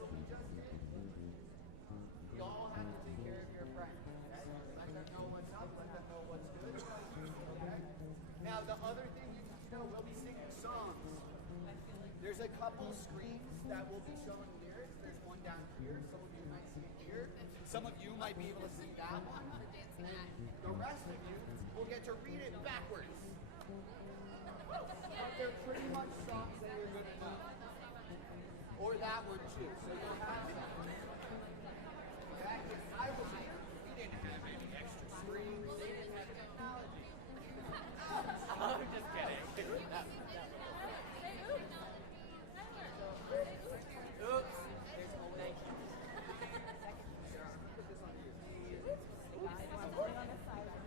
rehearsal we just did, we all have to take care of your friend. Okay? Let them know what's up, let them know what's good. Okay? Now the other thing you need to know, we'll be singing songs. There's a couple screens that will be showing lyrics. There's one down here. Some of you might see it here. Some of you might be able to see that one. The rest of you will get to read it backwards. But they're pretty much songs that you're going to know. Or that one too. So you'll have it. Back when I was here, we didn't have any extra screens. They didn't have technology. I'm just kidding. Oops. There's always put this on you.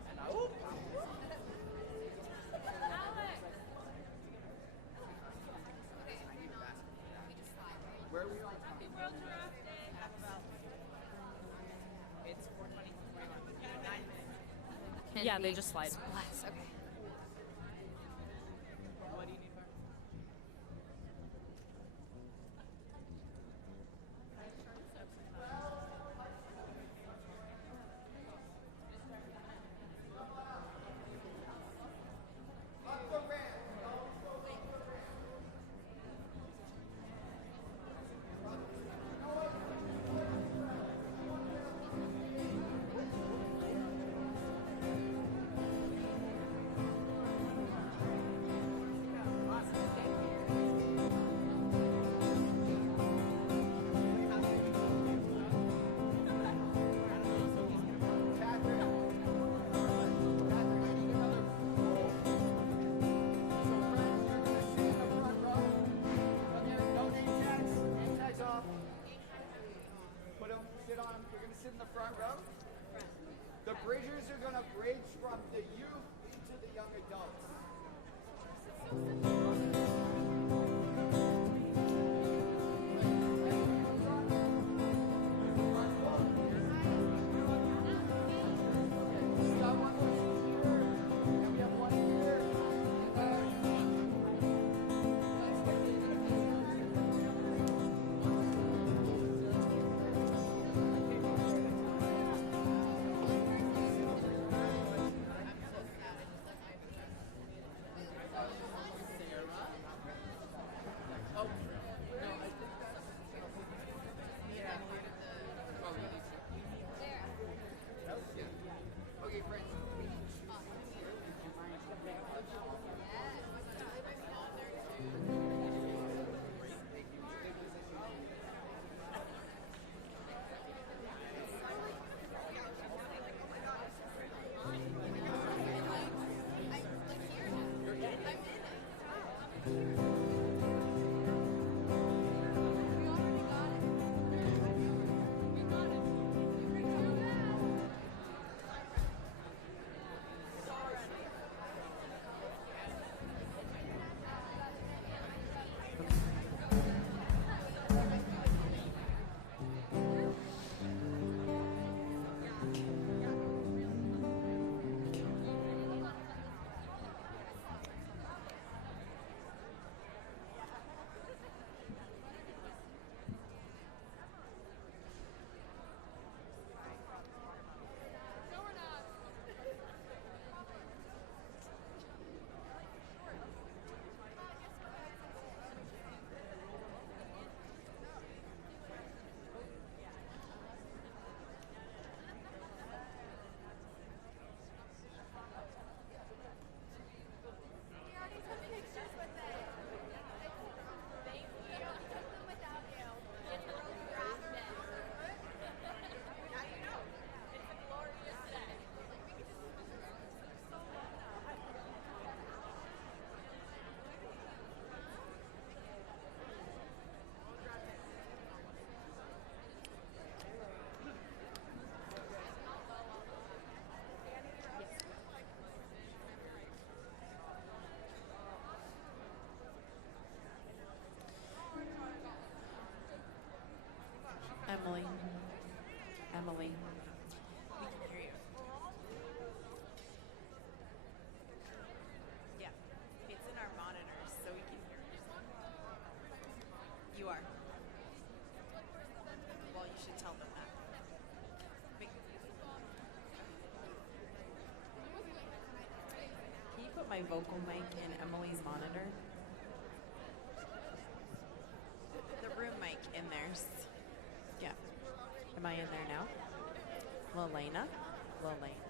And I Where are we on? Happy World Giraffe Day. It's 4:20. 9 minutes. Yeah, they just slide. Bless. Okay. What do you need, Bart? Up the ramp. In the front row. The bridgers are going to bridge from the youth into the young adults. my vocal mic in Emily's monitor. The room mic in theirs. Yeah. Am I in there now? Lelena? Lelena.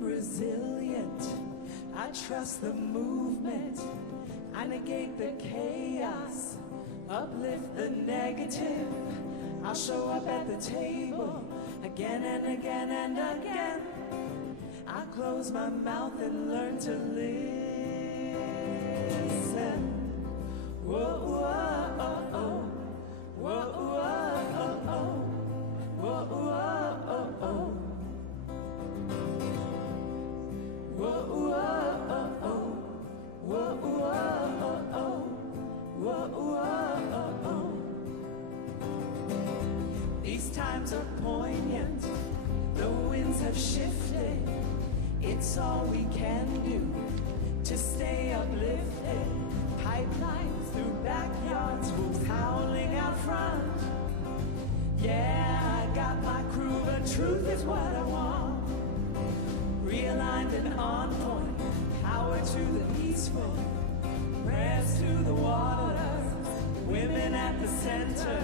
Resilient, I trust the movement, I negate the chaos, uplift the negative, I'll show up at the table again and again and again. I close my mouth and learn to listen. Whoa, whoa, oh, oh. Whoa, whoa, oh, oh. Whoa, whoa, oh, oh. Whoa, whoa, oh, oh. Whoa, whoa, oh, oh. Whoa, whoa, oh, oh. These times are poignant. The winds have shifted. It's all we can do to stay uplifted. Pipelines through backyards, wolves howling out front. Yeah, I got my crew, but truth is what I want. Realigned and on point, power to the peaceful, prayers to the waters, women at the center,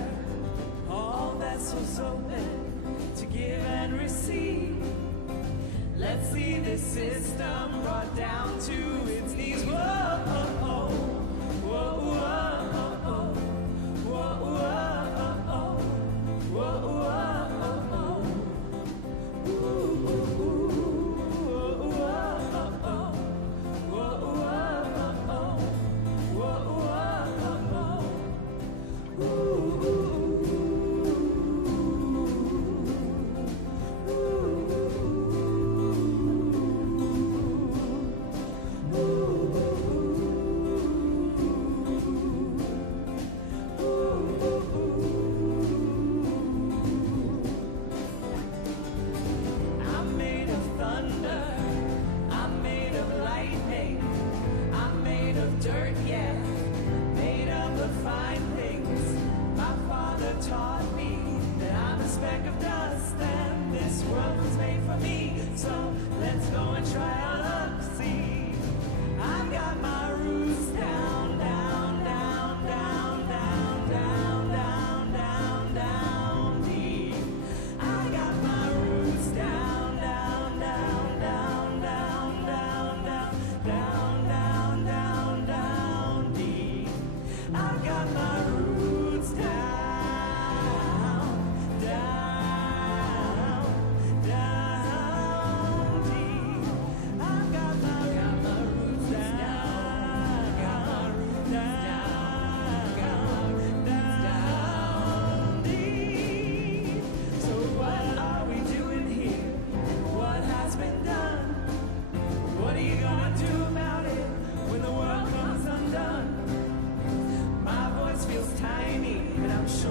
all vessels open to give and receive. Let's see this system brought down to its knees. Whoa, oh, oh. Whoa, whoa, oh, oh. Whoa, whoa, oh, oh. Whoa, whoa, oh, oh. Ooh, ooh, ooh.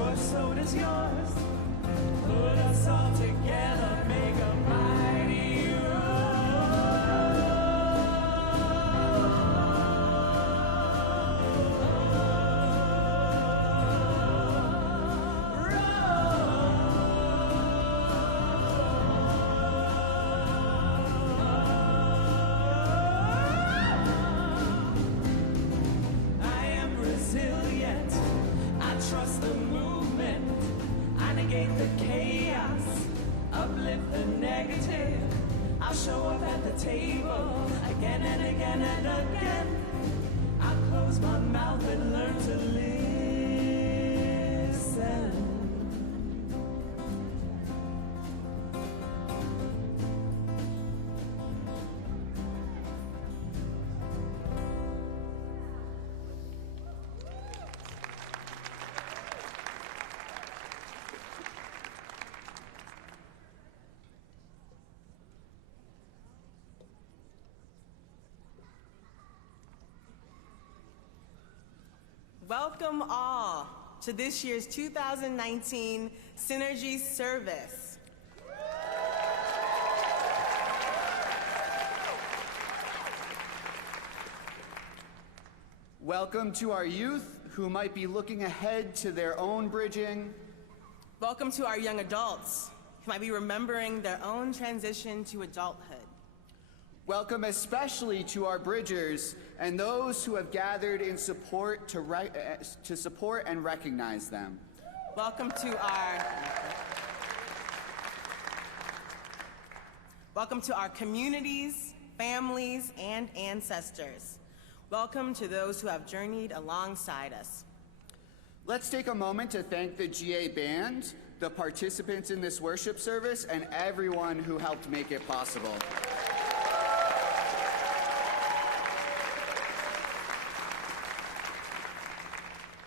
course, so does yours. Put us all together, make a mighty trust the movement. I negate the chaos, uplift the negative. I'll show up at the table again and again and again. I'll close my mouth and learn to listen. Welcome all to this year's 2019 Synergy Service. Welcome to our youth who might be looking ahead to their own bridging. Welcome to our young adults who might be remembering their own transition to adulthood. Welcome especially to our bridgers and those who have gathered in support to support and recognize them. Welcome to our communities, families, and ancestors. Welcome to those who have journeyed alongside us. Let's take a moment to thank the GA Band, the participants in this worship service, and everyone who helped make it possible.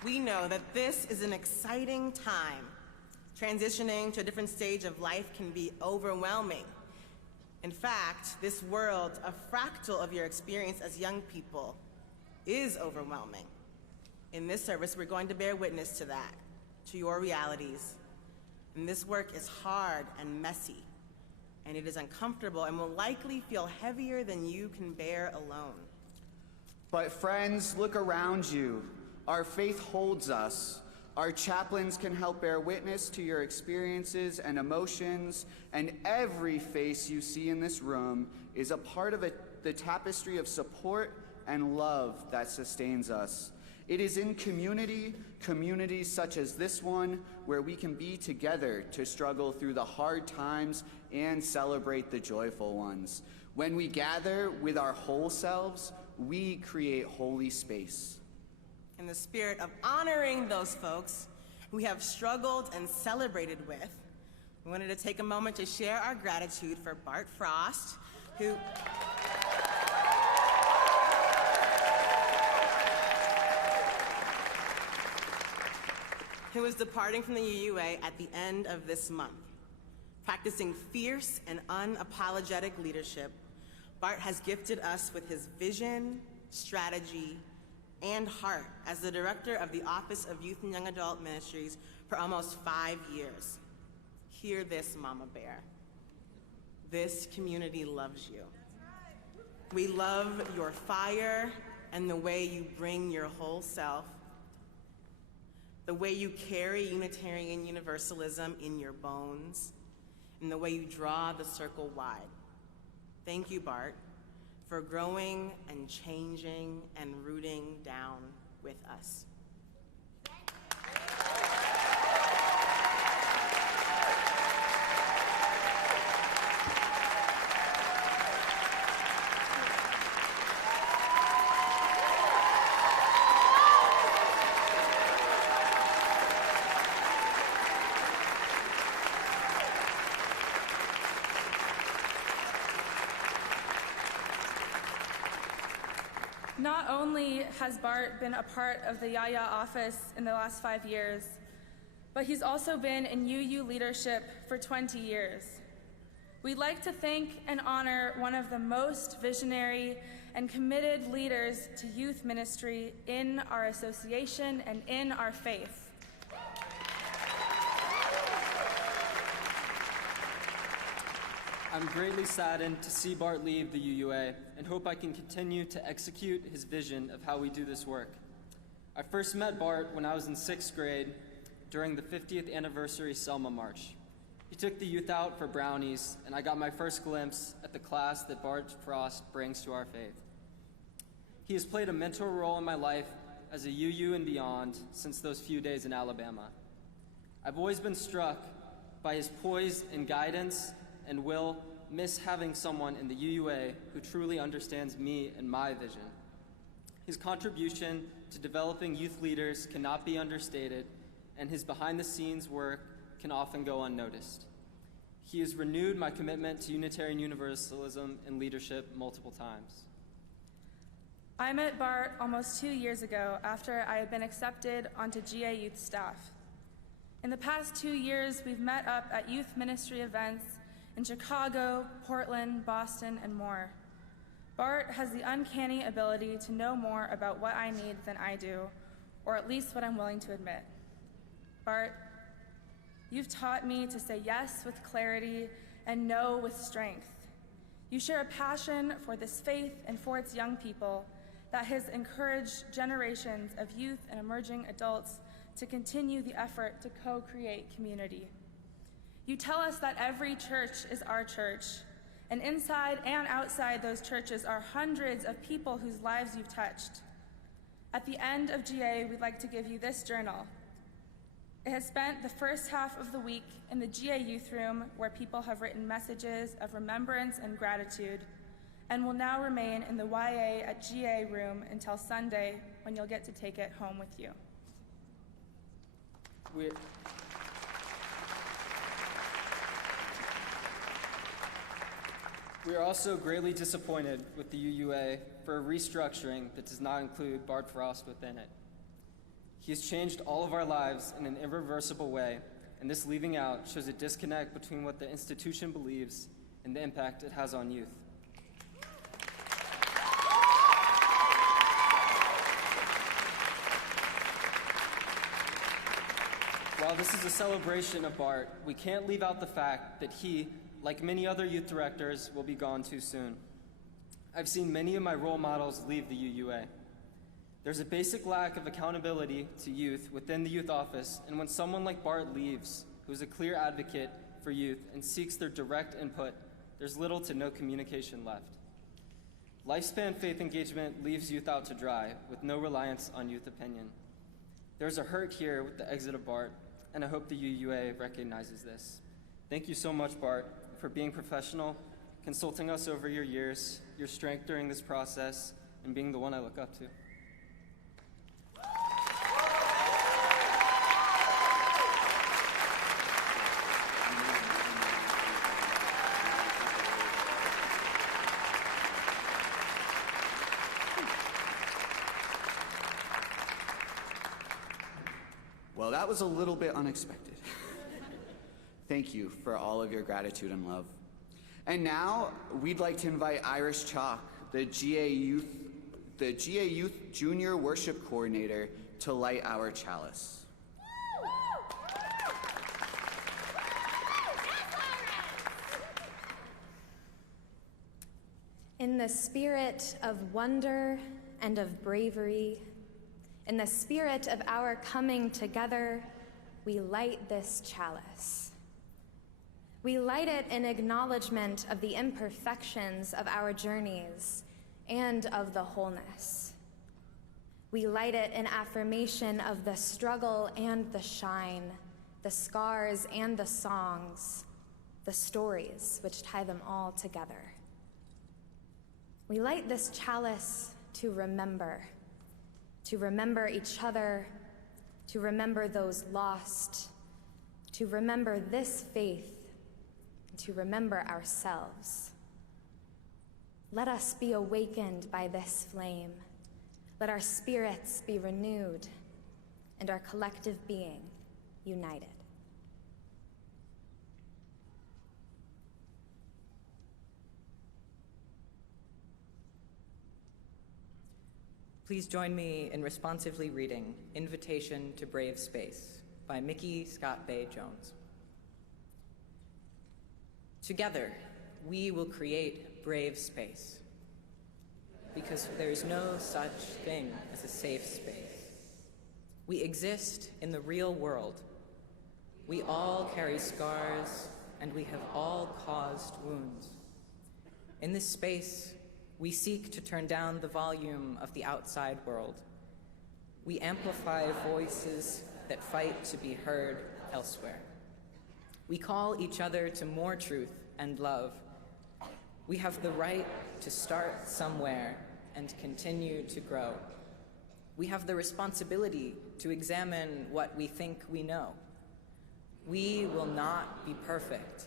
We know that this is an exciting time. Transitioning to a different stage of life can be overwhelming. In fact, this world, a fractal of your experience as young people, is overwhelming. In this service, we're going to bear witness to that, to your realities. And this work is hard and messy, and it is uncomfortable and will likely feel heavier than you can bear alone. But friends, look around you. Our faith holds us. Our chaplains can help bear witness to your experiences and emotions, and every face you see in this room is a part of the tapestry of support and love that sustains us. It is in communities such as this one, where we can be together to struggle through the hard times and celebrate the joyful ones. When we gather with our whole selves, we create holy space. In the spirit of honoring those folks we have struggled and celebrated with, we wanted to take a moment to share our gratitude for Bart Frost, who is departing from the UUA at the end of this month. Practicing fierce and unapologetic leadership, Bart has gifted us with his vision, strategy, and heart as the director of the Office of Youth and Young Adult Ministries for almost 5 years. Hear this, Mama Bear. This community loves you. We love your fire and the way you bring your whole self, the way you carry Unitarian Universalism in your bones, and the way you draw the circle wide. Thank you, Bart, for growing and changing and rooting down with us. Not only has Bart been a part of the Yaya office in the last 5 years, but he's also been in UU leadership for 20 years. We'd like to thank and honor one of the most visionary and committed leaders to youth ministry in our association and in our faith. I'm greatly saddened to see Bart leave the UUA and hope I can continue to execute his vision of how we do this work. I first met Bart when I was in 6th grade during the 50th anniversary Selma March. He took the youth out for brownies, and I got my first glimpse at the class that Bart Frost brings to our faith. He has played a mentor role in my life as a UU and beyond since those few days in Alabama. I've always been struck by his poise and guidance and will miss having someone in the UUA who truly understands me and my vision. His contribution to developing youth leaders cannot be understated, and his behind-the-scenes work can often go unnoticed. He has renewed my commitment to Unitarian Universalism and leadership multiple times. I met Bart almost 2 years ago after I had been accepted onto GA Youth staff. In the past 2 years, we've met up at youth ministry events in Chicago, Portland, Boston, and more. Bart has the uncanny ability to know more about what I need than I do, or at least what I'm willing to admit. Bart, you've taught me to say yes with clarity and no with strength. You share a passion for this faith and for its young people that has encouraged generations of youth and emerging adults to continue the effort to co-create community. You tell us that every church is our church, and inside and outside those churches are hundreds of people whose lives you've touched. At the end of GA, we'd like to give you this journal. It has spent the first half of the week in the GA Youth Room, where people have written messages of remembrance and gratitude, and will now remain in the YA at GA Room until Sunday, when you'll get to take it home with you. We are also greatly disappointed with the UUA for a restructuring that does not include Bart Frost within it. He has changed all of our lives in an irreversible way, and this leaving out shows a disconnect between what the institution believes and the impact it has on youth. While this is a celebration of Bart, we can't leave out the fact that he, like many other youth directors, will be gone too soon. I've seen many of my role models leave the UUA. There's a basic lack of accountability to youth within the youth office, and when someone like Bart leaves, who's a clear advocate for youth and seeks their direct input, there's little to no communication left. Lifespan faith engagement leaves youth out to dry, with no reliance on youth opinion. There's a hurt here with the exit of Bart, and I hope the UUA recognizes this. Thank you so much, Bart, for being professional, consulting us over your years, your strength during this process, and being the one I look up to. Well, that was a little bit unexpected. Thank you for all of your gratitude and love. And now, we'd like to invite Irish Chalk, the GA Youth Junior Worship Coordinator, to light our chalice. In the spirit of wonder and of bravery, in the spirit of our coming together, we light this chalice. We light it in acknowledgement of the imperfections of our journeys and of the wholeness. We light it in affirmation of the struggle and the shine, the scars and the songs, the stories which tie them all together. We light this chalice to remember each other, to remember those lost, to remember this faith, to remember ourselves. Let us be awakened by this flame. Let our spirits be renewed and our collective being united. Please join me in responsively reading Invitation to Brave Space by Mickey Scott Bay Jones. Together, we will create brave space. Because there is no such thing as a safe space. We exist in the real world. We all carry scars, and we have all caused wounds. In this space, we seek to turn down the volume of the outside world. We amplify voices that fight to be heard elsewhere. We call each other to more truth and love. We have the right to start somewhere and continue to grow. We have the responsibility to examine what we think we know. We will not be perfect.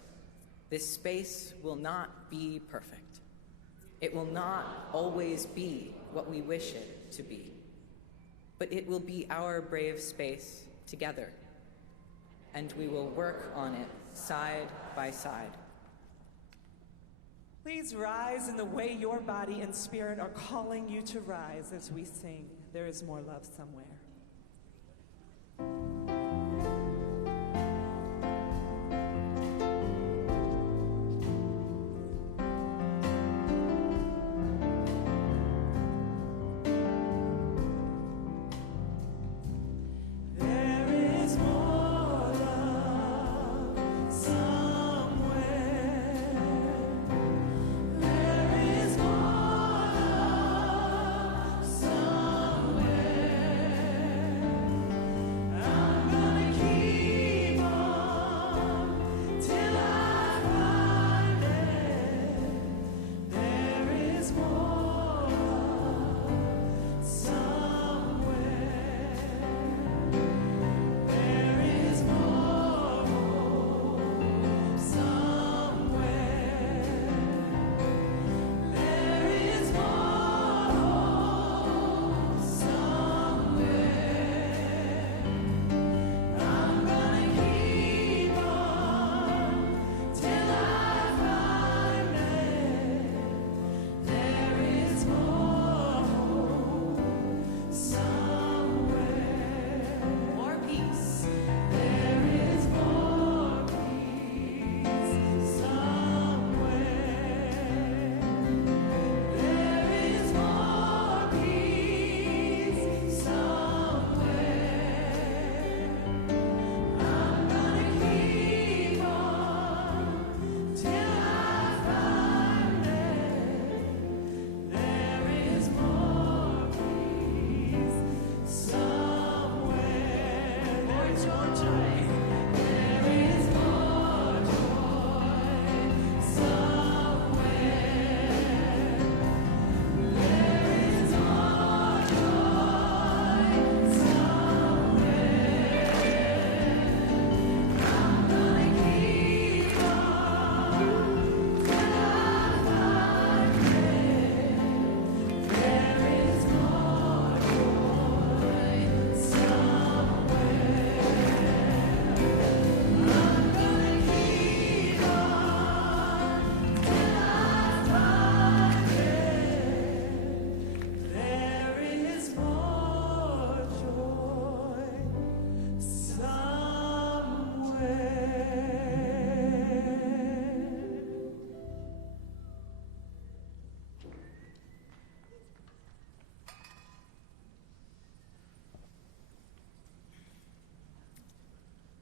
This space will not be perfect. It will not always be what we wish it to be. But it will be our brave space together, and we will work on it side by side. Please rise in the way your body and spirit are calling you to rise as we sing, There Is More Love Somewhere.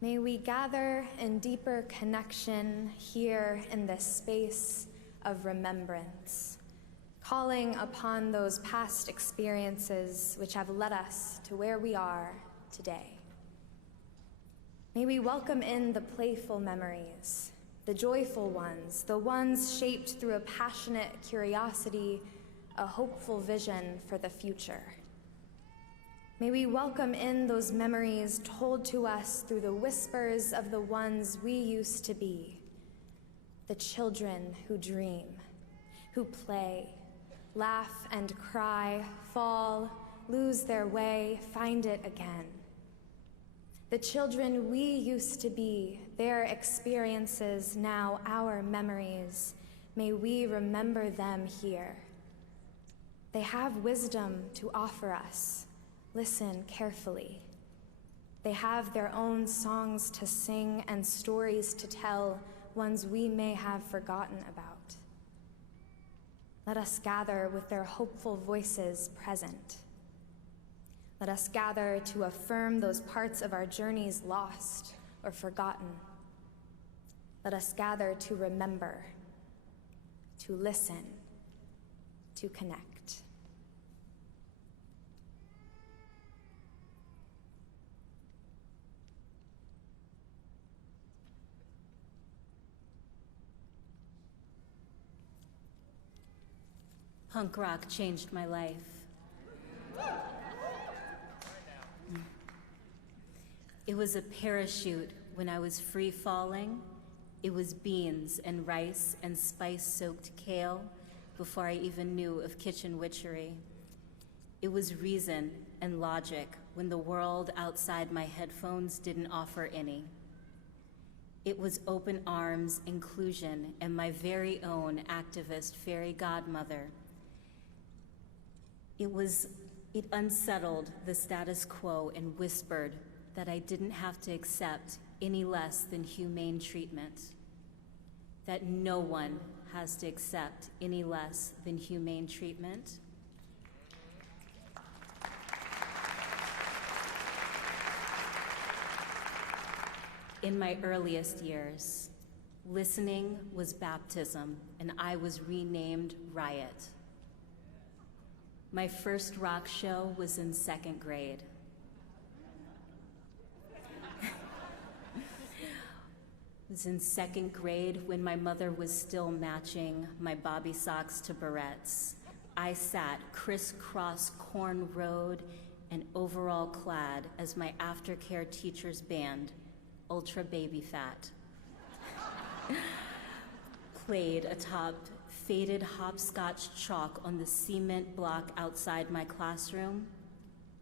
May we gather in deeper connection here in this space of remembrance, calling upon those past experiences which have led us to where we are today. May we welcome in the playful memories, the joyful ones, the ones shaped through a passionate curiosity, a hopeful vision for the future. May we welcome in those memories told to us through the whispers of the ones we used to be, the children who dream, who play, laugh and cry, fall, lose their way, find it again. The children we used to be, their experiences, now our memories, may we remember them here. They have wisdom to offer us. Listen carefully. They have their own songs to sing and stories to tell, ones we may have forgotten about. Let us gather with their hopeful voices present. Let us gather to affirm those parts of our journeys lost or forgotten. Let us gather to remember, to listen, to connect. Punk rock changed my life. It was a parachute when I was free falling. It was beans and rice and spice-soaked kale before I even knew of kitchen witchery. It was reason and logic when the world outside my headphones didn't offer any. It was open arms, inclusion, and my very own activist fairy godmother. It unsettled the status quo and whispered that I didn't have to accept any less than humane treatment, that no one has to accept any less than humane treatment. In my earliest years, listening was baptism, and I was renamed Riot. My first rock show was in 2nd grade. I was in 2nd grade when my mother was still matching my bobby socks to barrettes. I sat crisscross corn road and overall clad as my aftercare teacher's band, Ultra Baby Fat, played atop faded hopscotch chalk on the cement block outside my classroom.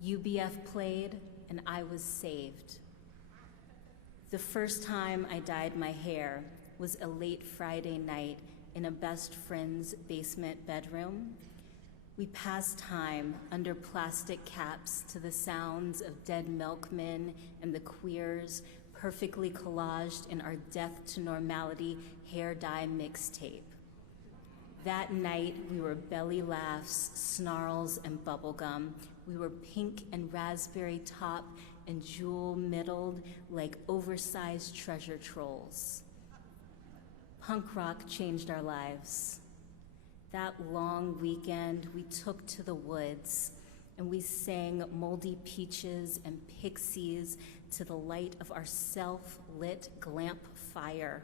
UBF played, and I was saved. The first time I dyed my hair was a late Friday night in a best friend's basement bedroom. We passed time under plastic caps to the sounds of Dead Milkmen and the Queers, perfectly collaged in our Death to Normality hair dye mixtape. That night, we were belly laughs, snarls, and bubblegum. We were pink and raspberry top and jewel middled like oversized treasure trolls. Punk rock changed our lives. That long weekend, we took to the woods and we sang Moldy Peaches and Pixies to the light of our self-lit glamp fire,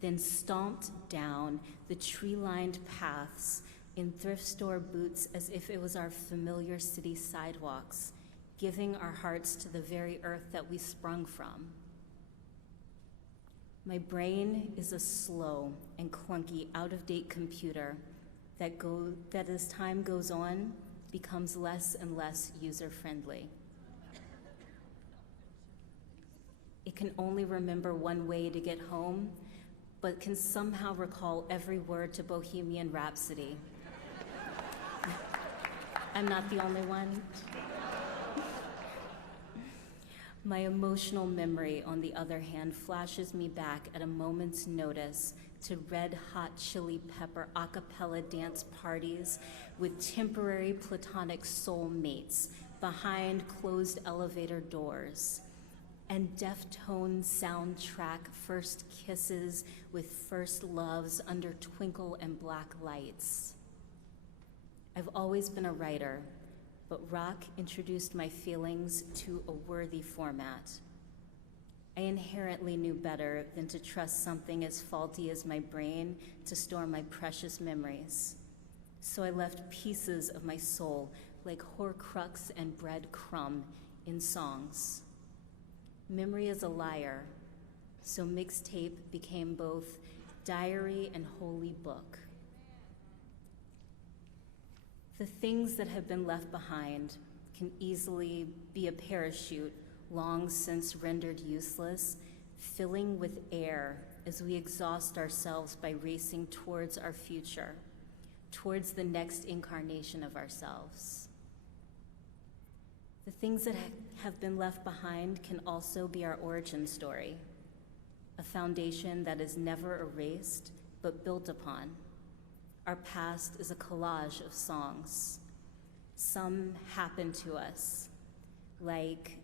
then stomped down the tree-lined paths in thrift store boots as if it was our familiar city sidewalks, giving our hearts to the very earth that we sprung from. My brain is a slow and clunky, out-of-date computer that as time goes on, becomes less and less user-friendly. It can only remember one way to get home, but can somehow recall every word to Bohemian Rhapsody. I'm not the only one. My emotional memory, on the other hand, flashes me back at a moment's notice to Red Hot Chili Pepper a cappella dance parties with temporary platonic soulmates behind closed elevator doors, and Deftones soundtrack first kisses with first loves under twinkle and black lights. I've always been a writer, but rock introduced my feelings to a worthy format. I inherently knew better than to trust something as faulty as my brain to store my precious memories. So I left pieces of my soul, like Horcrux and breadcrumb, in songs. Memory is a liar, so mixtape became both diary and holy book. The things that have been left behind can easily be a parachute long since rendered useless, filling with air as we exhaust ourselves by racing towards our future, towards the next incarnation of ourselves. The things that have been left behind can also be our origin story, a foundation that is never erased but built upon, Our past is a collage of songs. Some happen to us, like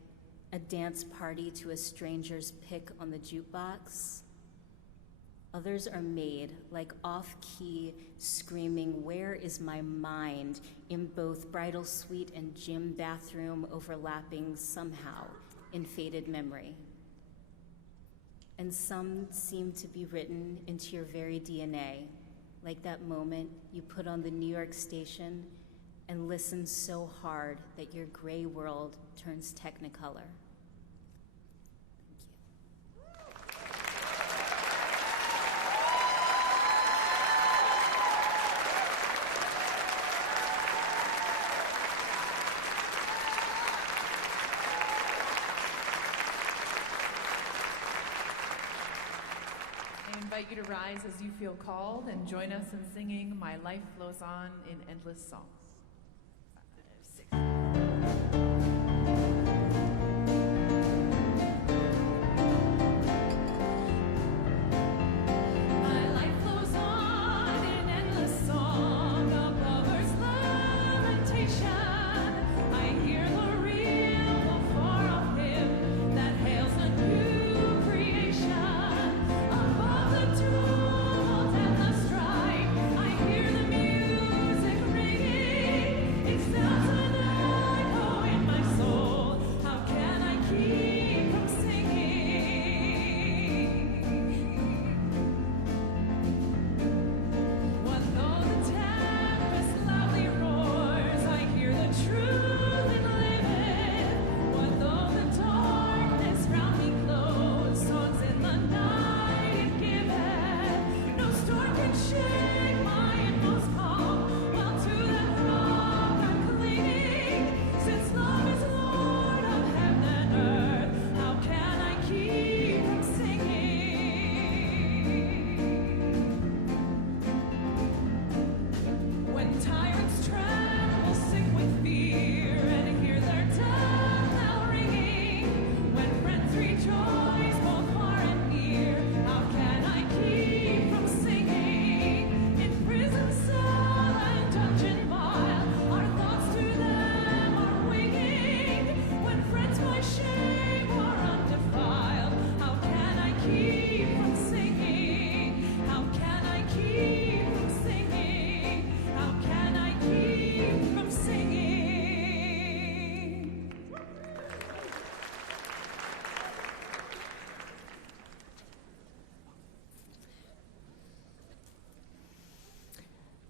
a dance party to a stranger's pick on the jukebox. Others are made, like off-key screaming, "Where is my mind?" in both bridal suite and gym bathroom, overlapping somehow in faded memory. And some seem to be written into your very DNA, like that moment you put on the New York station and listen so hard that your gray world turns technicolor. I invite you to rise as you feel called and join us in singing "My Life Flows On" in endless songs.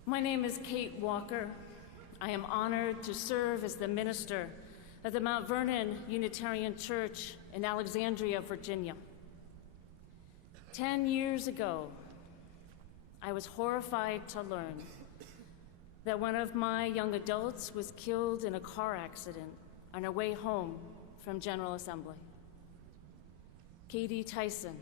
My name is Kate Walker. I am honored to serve as the minister of the Mount Vernon Unitarian Church in Alexandria, Virginia. 10 years ago, I was horrified to learn that one of my young adults was killed in a car accident on her way home from General Assembly. Katie Tyson.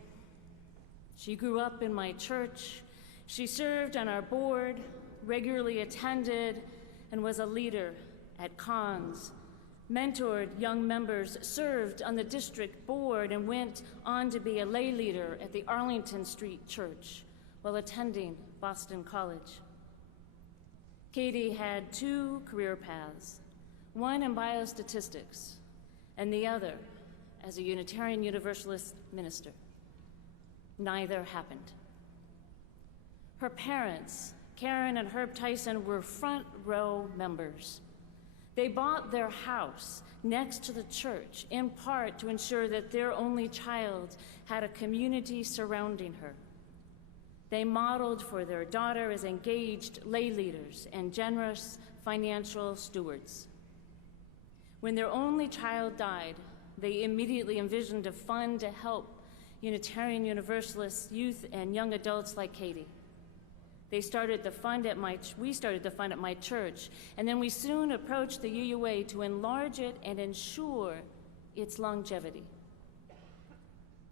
She grew up in my church. She served on our board, regularly attended, and was a leader at cons, mentored young members, served on the district board, and went on to be a lay leader at the Arlington Street Church while attending Boston College. Katie had two career paths, one in biostatistics and the other as a Unitarian Universalist minister. Neither happened. Her parents, Karen and Herb Tyson, were front row members. They bought their house next to the church, in part to ensure that their only child had a community surrounding her. They modeled for their daughter as engaged lay leaders and generous financial stewards. When their only child died, they immediately envisioned a fund to help Unitarian Universalist youth and young adults like Katie. We started the fund at my church, and then we soon approached the UUA to enlarge it and ensure its longevity.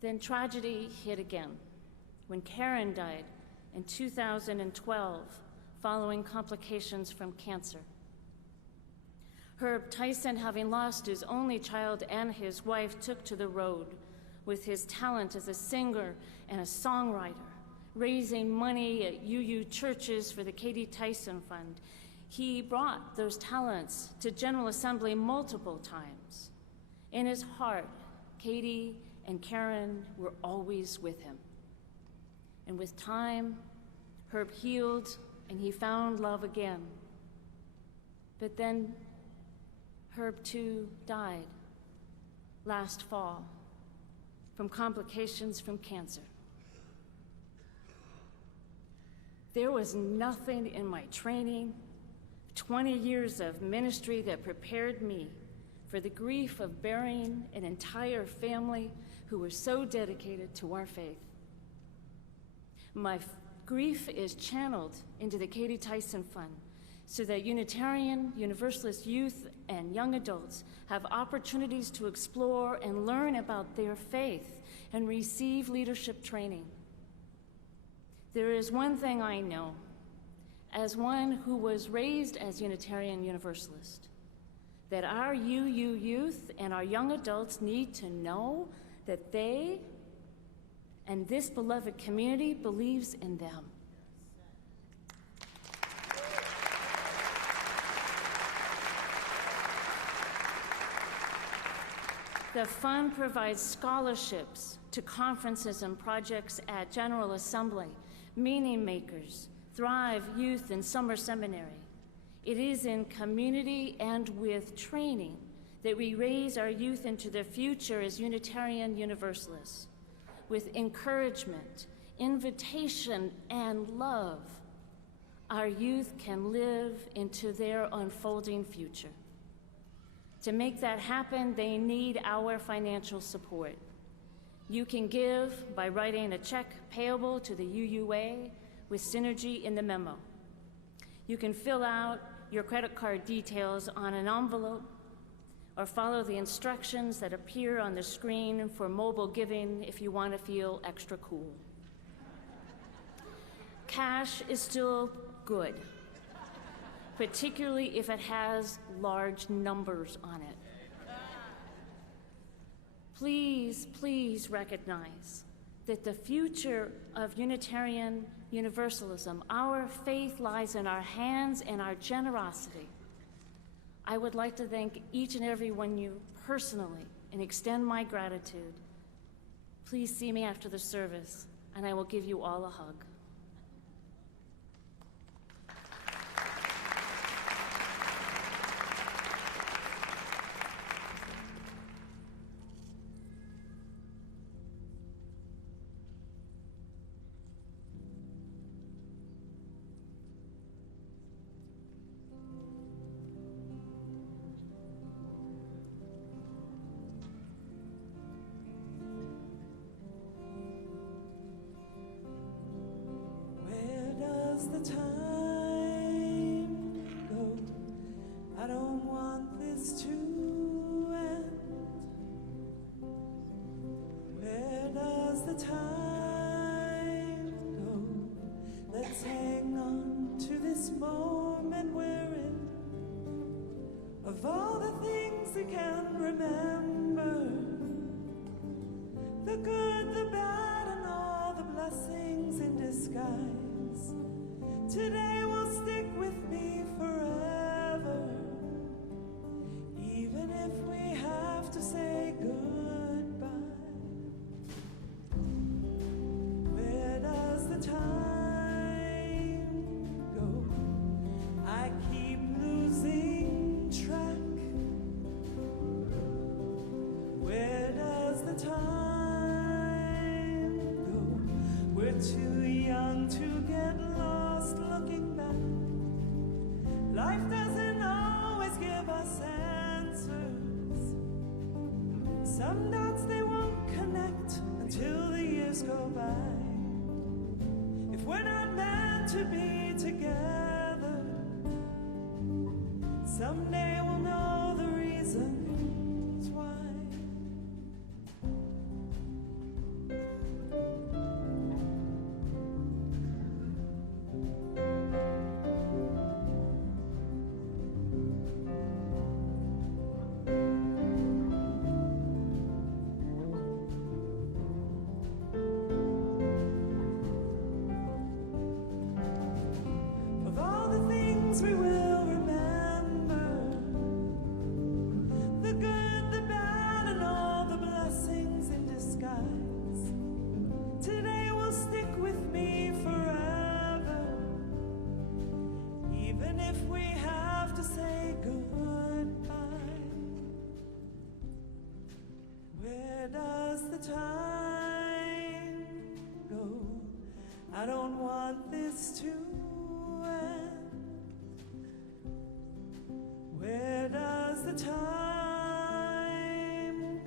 Then tragedy hit again when Karen died in 2012 following complications from cancer. Herb Tyson, having lost his only child and his wife, took to the road with his talent as a singer and a songwriter, raising money at UU churches for the Katie Tyson Fund. He brought those talents to General Assembly multiple times. In his heart, Katie and Karen were always with him. And with time, Herb healed and he found love again. But then Herb too died last fall from complications from cancer. There was nothing in my training, 20 years of ministry, that prepared me for the grief of burying an entire family who were so dedicated to our faith. My grief is channeled into the Katie Tyson Fund so that Unitarian, Universalist youth and young adults have opportunities to explore and learn about their faith and receive leadership training. There is one thing I know, as one who was raised as Unitarian Universalist, that our UU youth and our young adults need to know that they and this beloved community believes in them. The fund provides scholarships to conferences and projects at General Assembly, Meaning Makers, Thrive Youth and Summer Seminary. It is in community and with training that we raise our youth into the future as Unitarian Universalists. With encouragement, invitation, and love, our youth can live into their unfolding future. To make that happen, they need our financial support. You can give by writing a check payable to the UUA with Synergy in the memo. You can fill out your credit card details on an envelope or follow the instructions that appear on the screen for mobile giving if you want to feel extra cool. Cash is still good, particularly if it has large numbers on it. Please, please recognize that the future of Unitarian Universalism, our faith, lies in our hands and our generosity. I would like to thank each and every one of you personally and extend my gratitude. Please see me after the service, and I will give you all a hug. The time go. I don't want this to end. Where does the time go? Let's hang on to this moment we're in. Of all the things we can remember, the good, the bad, and all the blessings in disguise. Today will stick with me forever, even if we have to say goodbye. Where does the time go? I keep losing track. Where does the time go? We're too young to get lost looking back. Life doesn't always give us answers. Some dots they won't connect until the years go by. If we're not meant to be together, someday we'll know the reasons why. Where does the time go? I don't want this to end. Where does the time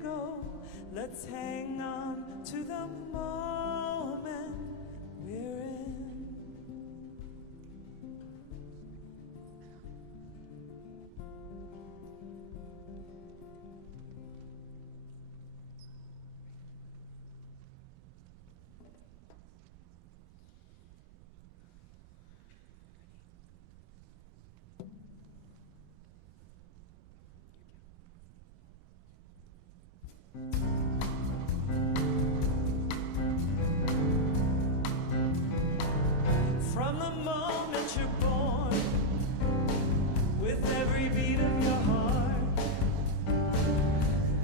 go? Let's hang on to the moment we're in. From the moment you're born, with every beat of your heart,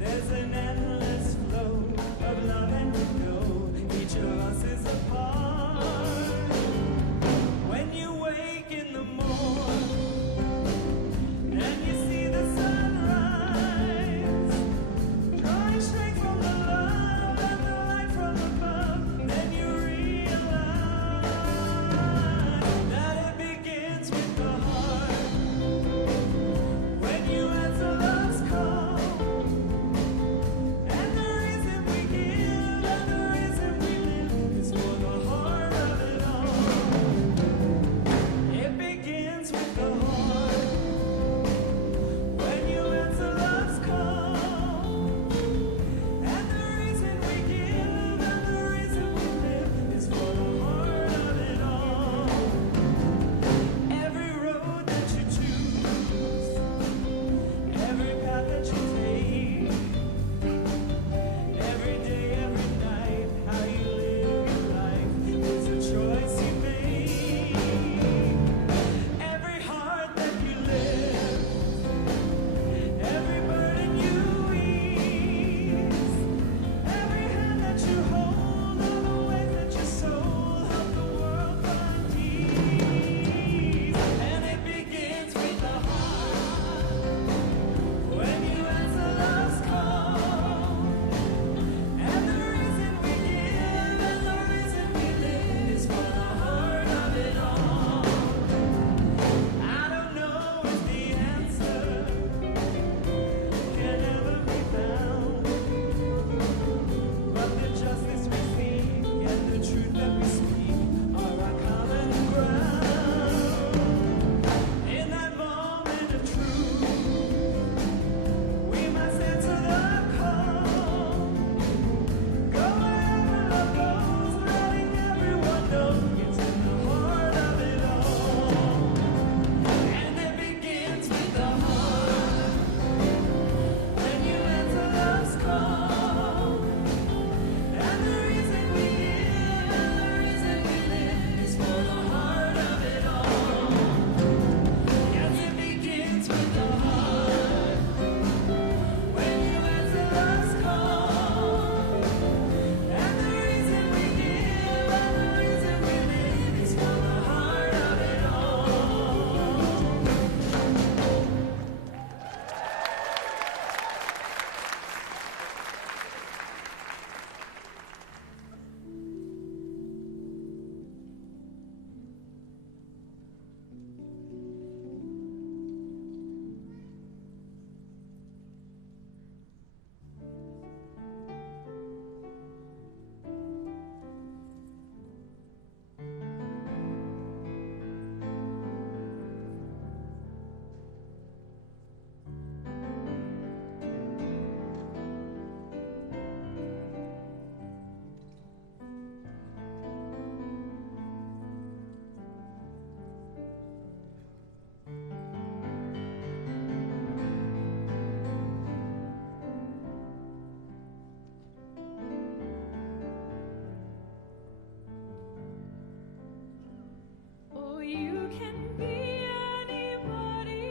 there's an endless flow of love, and you know each of us is a part. When you wake in the morning and you see the sunrise, drawing strength from the love and the light from above, then you realize that it begins with the heart. When you answer love's call, and the reason we give and the reason we live is for the heart of it all. It begins with the heart. When you answer love's call, and the reason we give and the reason we live is for the heart of it all. Every road that you choose, every path that you take, every day, every night, how you live your life is a choice you make. Every heart that you live, every burden you ease, every hand that you hold, all the ways that your soul help the world find peace. And it begins with the heart. When you answer love's call, and the reason we give and the reason we live is for the heart of it all. I don't know if the answer can ever be found, but the justice we seek and the truth that we speak are our common ground. In that moment of truth, we must answer the call. Go wherever love goes, letting everyone know it's in the heart of it all. And it begins with the heart. When you answer love's call, and the reason we give and the reason we live is for the heart of it all. Yes, it begins with the heart. When you answer love's call, and the reason we give and the reason we live is for the heart of it all. Oh, you can be anybody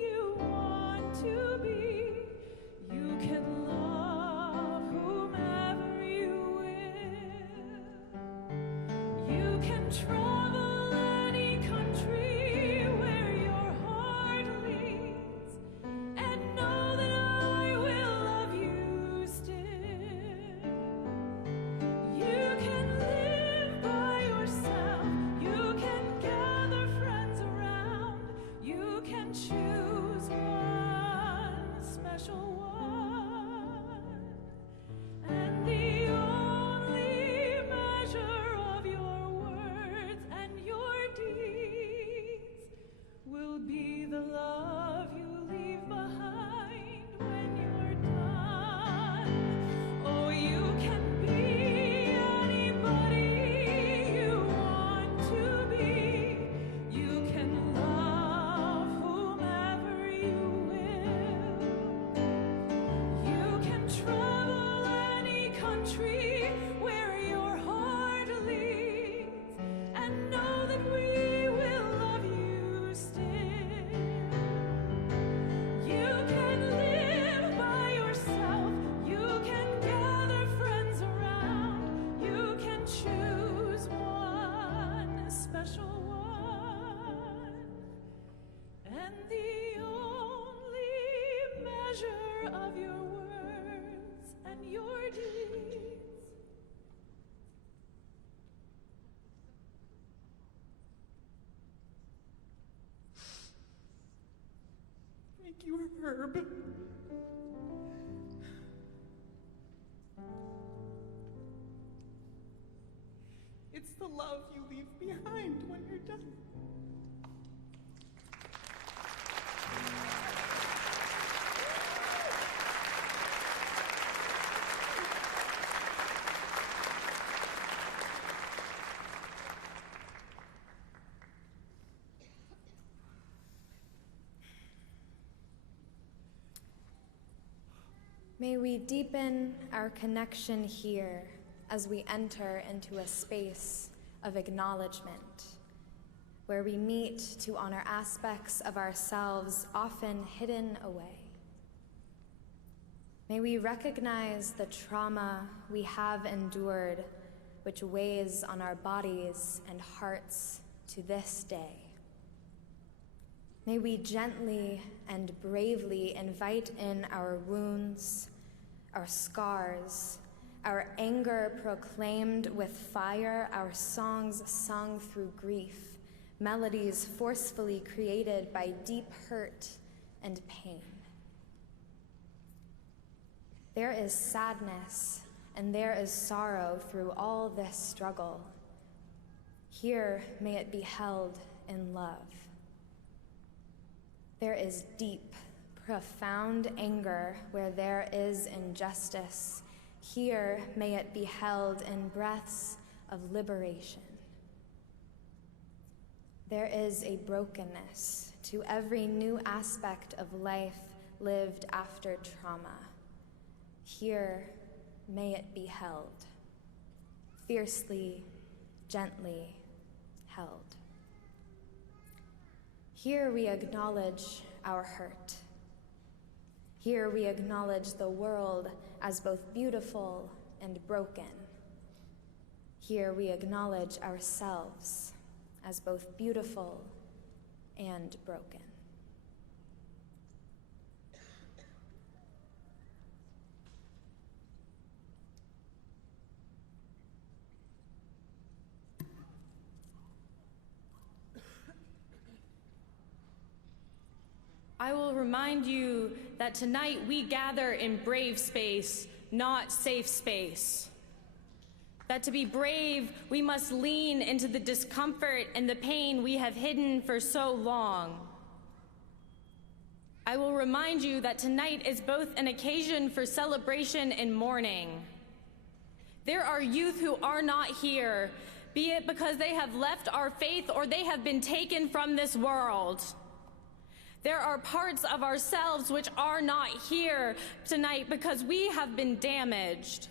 you want to be. You can love whomever you will. You can travel any country where your heart leads, and know that I will love you and the only measure of your words and your deeds. Thank you, Herb. It's the love you leave behind when you're done. May we deepen our connection here as we enter into a space of acknowledgement, where we meet to honor aspects of ourselves often hidden away. May we recognize the trauma we have endured, which weighs on our bodies and hearts to this day. May we gently and bravely invite in our wounds, our scars, our anger proclaimed with fire, our songs sung through grief, melodies forcefully created by deep hurt and pain. There is sadness and there is sorrow through all this struggle. Here may it be held in love. There is deep, profound anger where there is injustice. Here may it be held in breaths of liberation. There is a brokenness to every new aspect of life lived after trauma. Here may it be held, fiercely, gently held. Here we acknowledge our hurt. Here we acknowledge the world as both beautiful and broken. Here we acknowledge ourselves as both beautiful and broken. I will remind you that tonight we gather in brave space, not safe space. That to be brave, we must lean into the discomfort and the pain we have hidden for so long. I will remind you that tonight is both an occasion for celebration and mourning. There are youth who are not here, be it because they have left our faith or they have been taken from this world. There are parts of ourselves which are not here tonight because we have been damaged.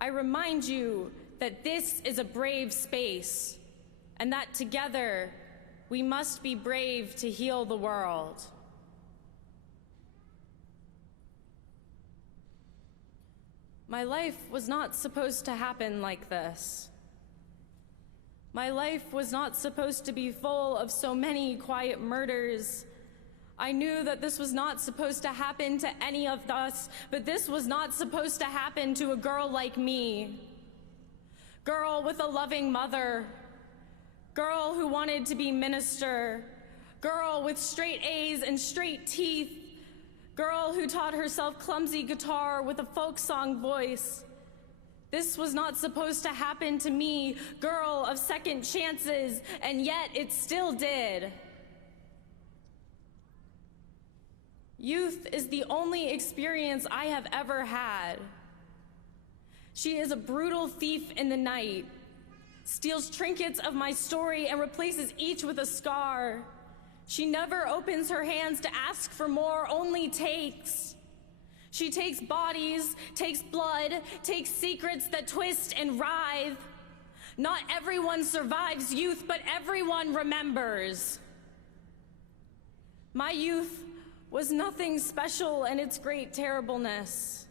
I remind you that this is a brave space, and that together we must be brave to heal the world. My life was not supposed to happen like this. My life was not supposed to be full of so many quiet murders. I knew that this was not supposed to happen to any of us, but this was not supposed to happen to a girl like me. Girl with a loving mother. Girl who wanted to be minister. Girl with straight A's and straight teeth. Girl who taught herself clumsy guitar with a folk song voice. This was not supposed to happen to me, girl of second chances, and yet it still did. Youth is the only experience I have ever had. She is a brutal thief in the night, steals trinkets of my story and replaces each with a scar. She never opens her hands to ask for more, only takes. She takes bodies, takes blood, takes secrets that twist and writhe. Not everyone survives youth, but everyone remembers. My youth was nothing special in its great terribleness.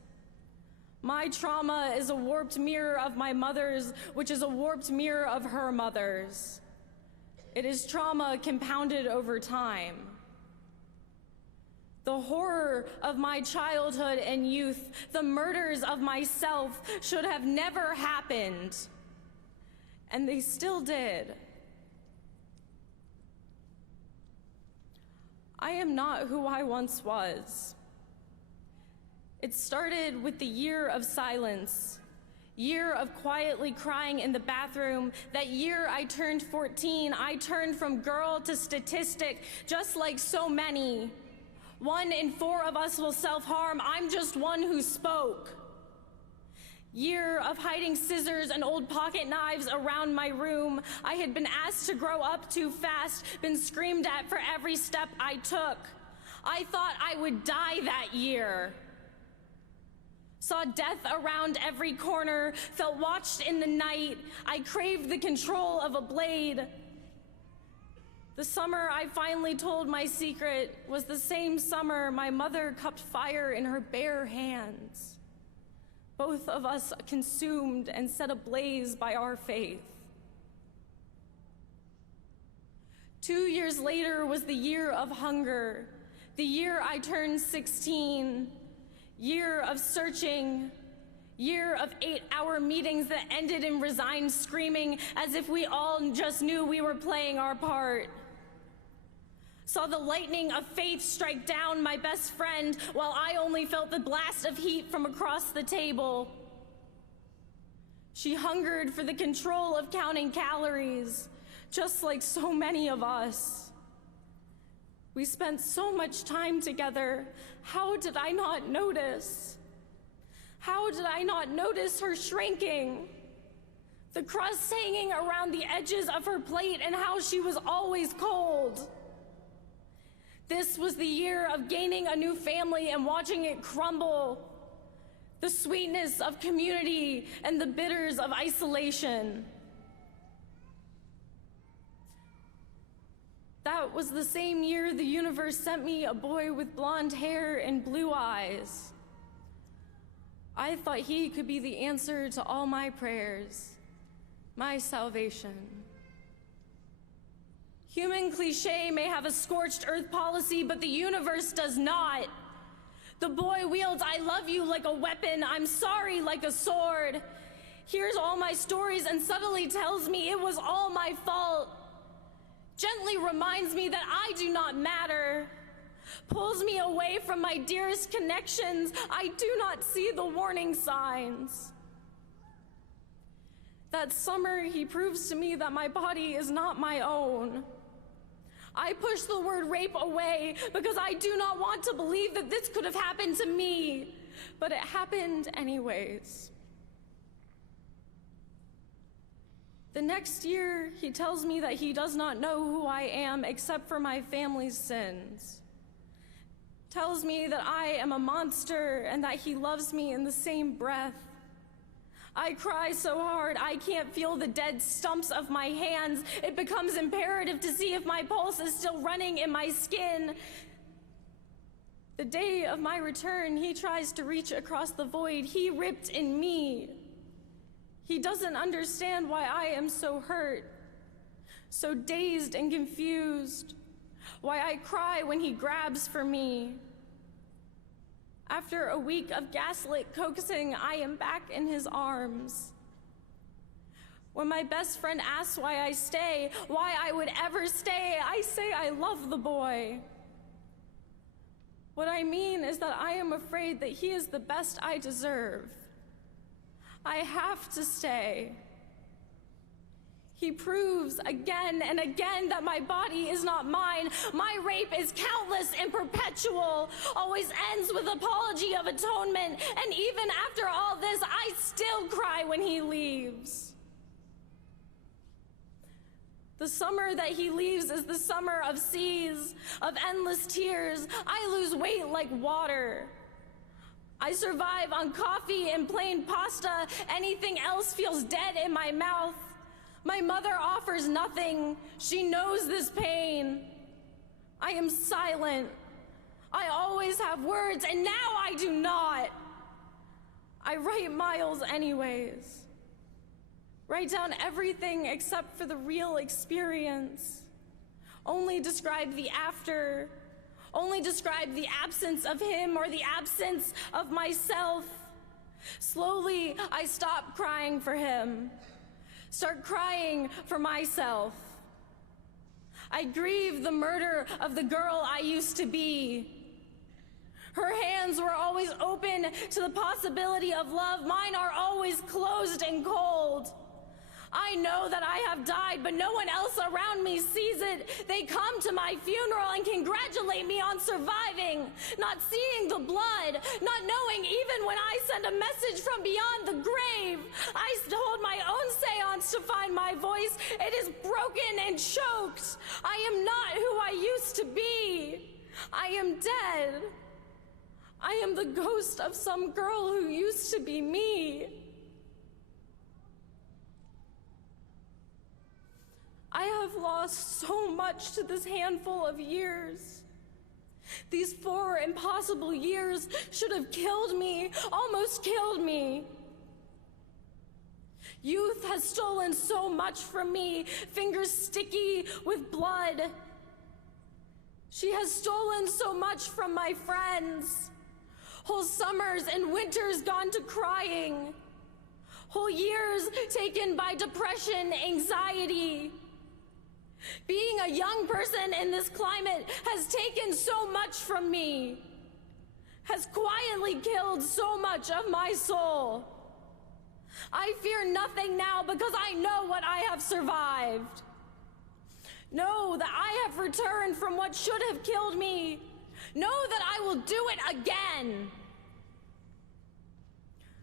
My trauma is a warped mirror of my mother's, which is a warped mirror of her mother's. It is trauma compounded over time. The horror of my childhood and youth, the murders of myself should have never happened. And they still did. I am not who I once was. It started with the year of silence, year of quietly crying in the bathroom. That year I turned 14, I turned from girl to statistic, just like so many. 1 in 4 of us will self-harm. I'm just one who spoke. Year of hiding scissors and old pocket knives around my room. I had been asked to grow up too fast, been screamed at for every step I took. I thought I would die that year. Saw death around every corner, felt watched in the night. I craved the control of a blade. The summer I finally told my secret was the same summer my mother cupped fire in her bare hands. Both of us consumed and set ablaze by our faith. 2 years later was the year of hunger, the year I turned 16, year of searching, year of 8-hour meetings that ended in resigned screaming as if we all just knew we were playing our part. Saw the lightning of faith strike down my best friend while I only felt the blast of heat from across the table. She hungered for the control of counting calories, just like so many of us. We spent so much time together. How did I not notice? How did I not notice her shrinking? The crust hanging around the edges of her plate and how she was always cold. This was the year of gaining a new family and watching it crumble. The sweetness of community and the bitters of isolation. That was the same year the universe sent me a boy with blonde hair and blue eyes. I thought he could be the answer to all my prayers, my salvation. Human cliché may have a scorched earth policy, but the universe does not. The boy wields I love you like a weapon, I'm sorry like a sword. Hears all my stories and subtly tells me it was all my fault. Gently reminds me that I do not matter. Pulls me away from my dearest connections. I do not see the warning signs. That summer, he proves to me that my body is not my own. I push the word rape away because I do not want to believe that this could have happened to me, but it happened anyways. The next year, he tells me that he does not know who I am except for my family's sins. Tells me that I am a monster and that he loves me in the same breath. I cry so hard I can't feel the dead stumps of my hands. It becomes imperative to see if my pulse is still running in my skin. The day of my return, he tries to reach across the void he ripped in me. He doesn't understand why I am so hurt, so dazed and confused, why I cry when he grabs for me. After a week of gaslit coaxing, I am back in his arms. When my best friend asks why I stay, why I would ever stay, I say I love the boy. What I mean is that I am afraid that he is the best I deserve. I have to stay. He proves again and again that my body is not mine. My rape is countless and perpetual, always ends with apology of atonement, and even after all this, I still cry when he leaves. The summer that he leaves is the summer of seas, of endless tears. I lose weight like water. I survive on coffee and plain pasta. Anything else feels dead in my mouth. My mother offers nothing. She knows this pain. I am silent. I always have words, and now I do not. I write miles anyways. Write down everything except for the real experience. Only describe the after. Only describe the absence of him or the absence of myself. Slowly, I stop crying for him. Start crying for myself. I grieve the murder of the girl I used to be. Her hands were always open to the possibility of love. Mine are always closed and cold. I know that I have died, but no one else around me sees it. They come to my funeral and congratulate me on surviving, not seeing the blood, not knowing even when I send a message from beyond the grave. I hold my own seance to find my voice. It is broken and choked. I am not who I used to be. I am dead. I am the ghost of some girl who used to be me. I have lost so much to this handful of years. These 4 impossible years should have killed me, almost killed me. Youth has stolen so much from me, fingers sticky with blood. She has stolen so much from my friends. Whole summers and winters gone to crying. Whole years taken by depression, anxiety. Being a young person in this climate has taken so much from me, has quietly killed so much of my soul. I fear nothing now because I know what I have survived. Know that I have returned from what should have killed me. Know that I will do it again.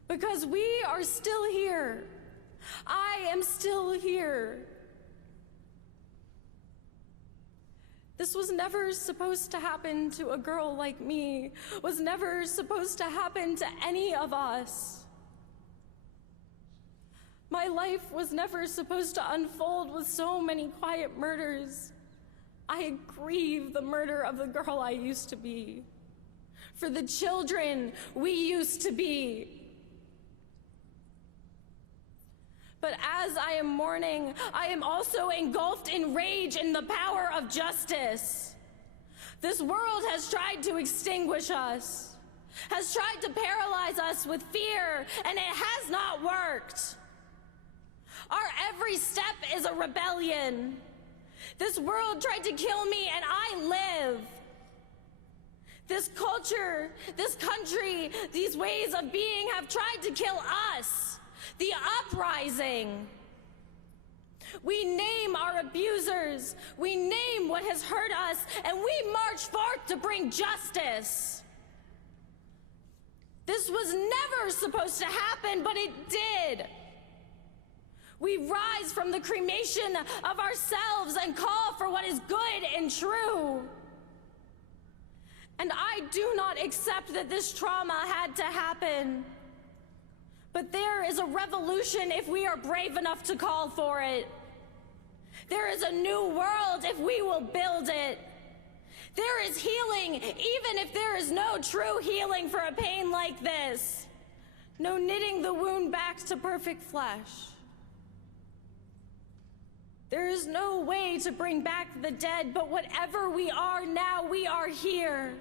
Because we are still here. I am still here. This was never supposed to happen to a girl like me, was never supposed to happen to any of us. My life was never supposed to unfold with so many quiet murders. I grieve the murder of the girl I used to be, for the children we used to be. But as I am mourning, I am also engulfed in rage in the power of justice. This world has tried to extinguish us, has tried to paralyze us with fear, and it has not worked. Our every step is a rebellion. This world tried to kill me, and I live. This culture, this country, these ways of being have tried to kill us. The uprising. We name our abusers. We name what has hurt us, and we march forth to bring justice. This was never supposed to happen, but it did. We rise from the cremation of ourselves and call for what is good and true. And I do not accept that this trauma had to happen. But there is a revolution if we are brave enough to call for it. There is a new world if we will build it. There is healing, even if there is no true healing for a pain like this. No knitting the wound back to perfect flesh. There is no way to bring back the dead, but whatever we are now, we are here.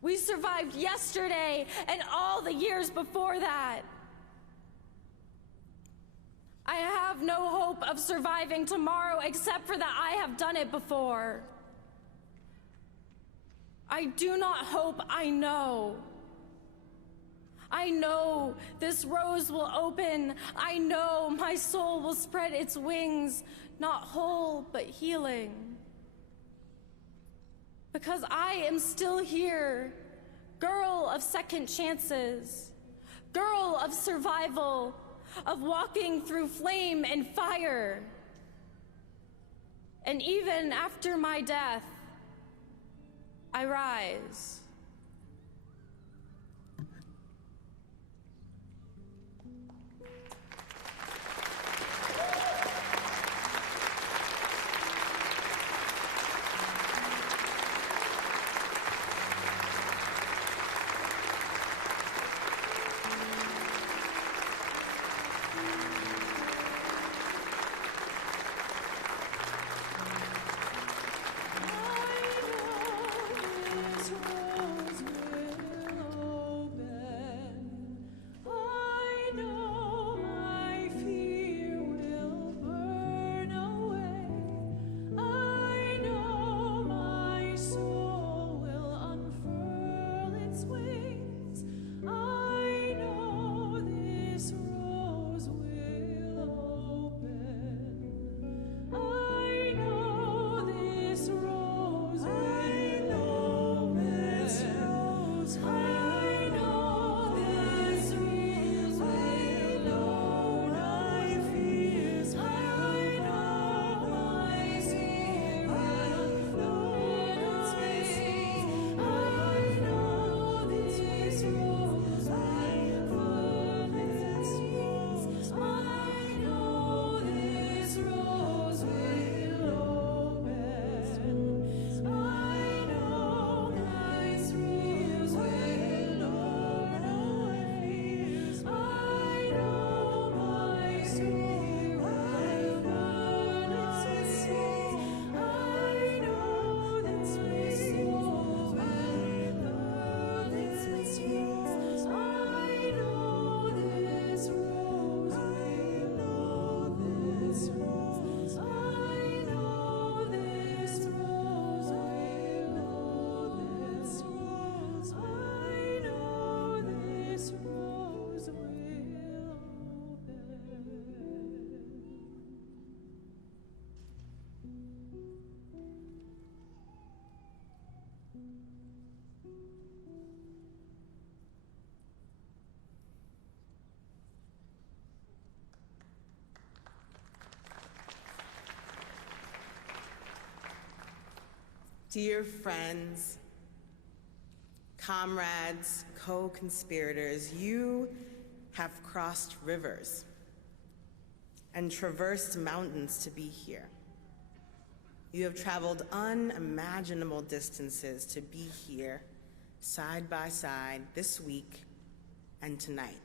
We survived yesterday and all the years before that. I have no hope of surviving tomorrow except for that I have done it before. I do not hope, I know. I know this rose will open. I know my soul will spread its wings, not whole, but healing. Because I am still here, girl of second chances, girl of survival, of walking through flame and fire. And even after my death, I rise. dear friends, comrades, co-conspirators, you have crossed rivers and traversed mountains to be here. You have traveled unimaginable distances to be here, side by side, this week and tonight.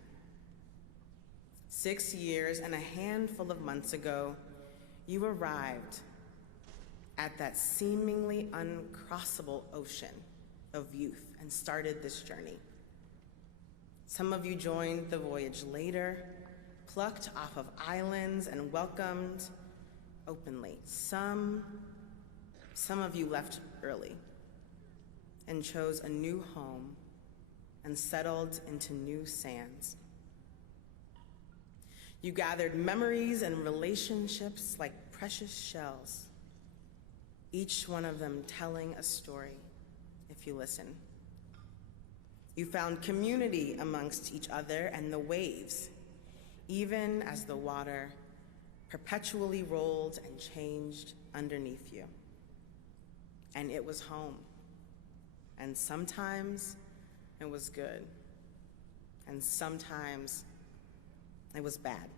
6 years and a handful of months ago, you arrived at that seemingly uncrossable ocean of youth and started this journey. Some of you joined the voyage later, plucked off of islands and welcomed openly. Some of you left early and chose a new home and settled into new sands. You gathered memories and relationships like precious shells, each one of them telling a story if you listen. You found community amongst each other and the waves, even as the water perpetually rolled and changed underneath you. And it was home. And sometimes it was good. And sometimes it was bad.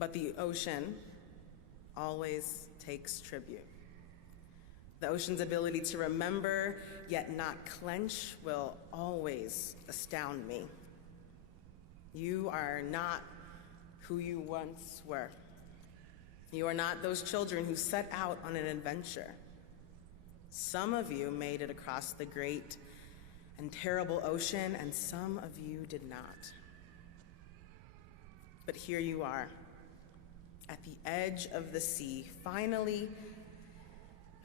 But the ocean always takes tribute. The ocean's ability to remember yet not clench will always astound me. You are not who you once were. You are not those children who set out on an adventure. Some of you made it across the great and terrible ocean, and some of you did not. But here you are, at the edge of the sea, finally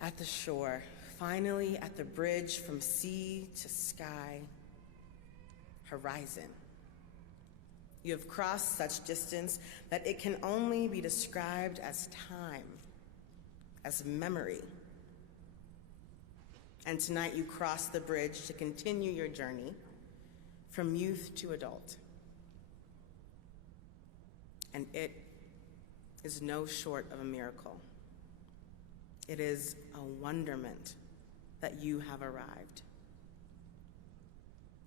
at the shore, finally at the bridge from sea to sky, horizon. You have crossed such distance that it can only be described as time, as memory. And tonight you cross the bridge to continue your journey from youth to adult. And it is no short of a miracle. It is a wonderment that you have arrived.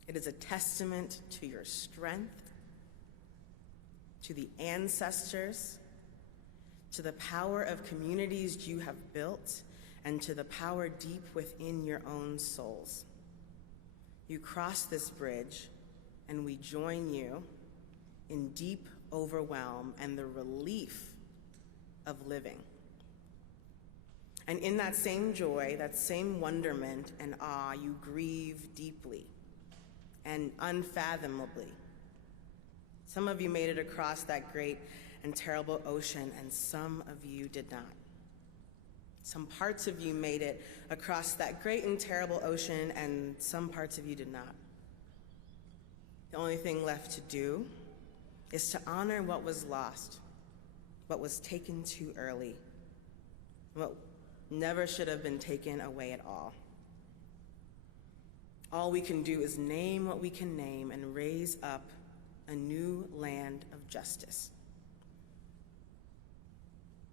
It is a testament to your strength, to the ancestors, to the power of communities you have built, and to the power deep within your own souls. You cross this bridge, and we join you in deep overwhelm and the relief of living. And in that same joy, that same wonderment and awe, you grieve deeply and unfathomably. Some of you made it across that great and terrible ocean, and some of you did not. Some parts of you made it across that great and terrible ocean, and some parts of you did not. The only thing left to do is to honor what was lost, what was taken too early, what never should have been taken away at all. All we can do is name what we can name and raise up a new land of justice.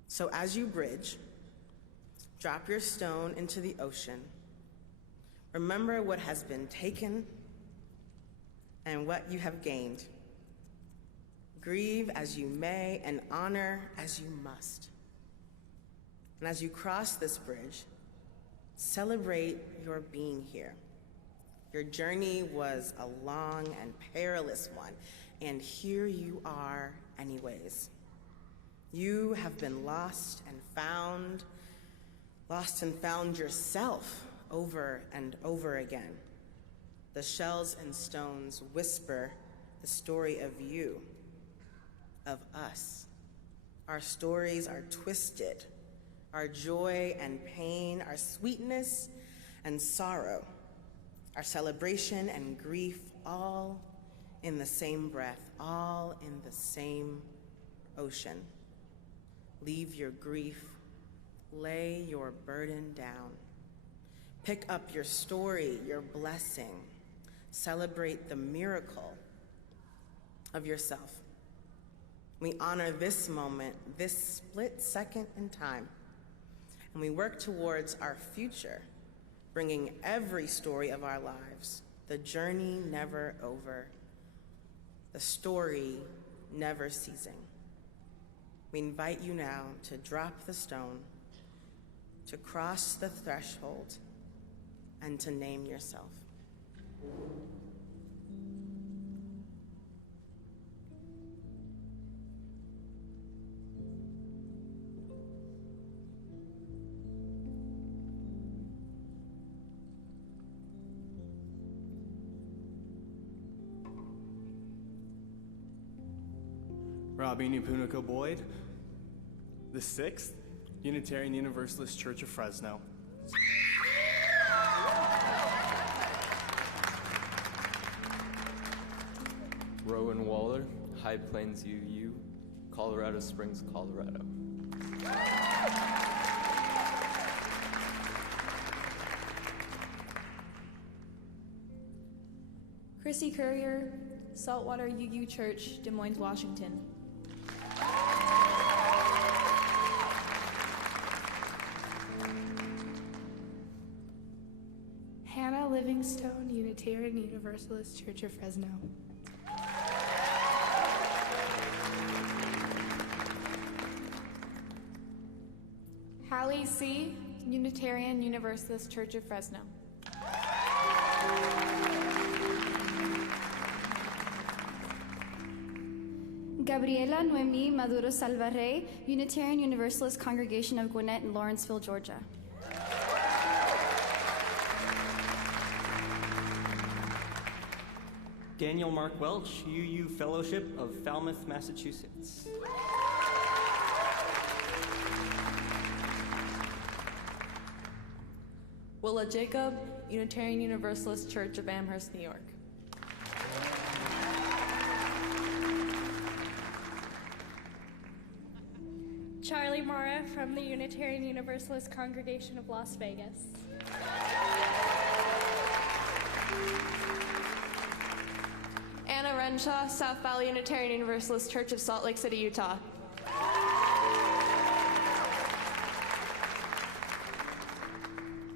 So as you bridge, drop your stone into the ocean. Remember what has been taken and what you have gained. Grieve as you may and honor as you must. And as you cross this bridge, celebrate your being here. Your journey was a long and perilous one, and here you are anyways. You have been lost and found yourself over and over again. The shells and stones whisper the story of you, of us. Our stories are twisted, our joy and pain, our sweetness and sorrow, our celebration and grief, all in the same breath, all in the same ocean. Leave your grief, lay your burden down. Pick up your story, your blessing. Celebrate the miracle of yourself. We honor this moment, this split second in time, and we work towards our future, bringing every story of our lives, the journey never over, the story never ceasing. We invite you now to drop the stone, to cross the threshold, and to name yourself. Robbie Nupuniko Boyd, the 6th Unitarian Universalist Church of Fresno. Rowan Waller, High Plains UU, Colorado Springs, Colorado. Chrissy Courier, Saltwater UU Church, Des Moines, Washington. Hannah Livingstone, Unitarian Universalist Church of Fresno. Hallie C., Unitarian Universalist Church of Fresno. Gabriela Noemi Maduro Salvarrey, Unitarian Universalist Congregation of Gwinnett in Lawrenceville, Georgia. Daniel Mark Welch, UU Fellowship of Falmouth, Massachusetts. Willa Jacob, Unitarian Universalist Church of Amherst, New York. Charlie Mara from the Unitarian Universalist Congregation of Las Vegas. Anna Renshaw, South Valley Unitarian Universalist Church of Salt Lake City, Utah.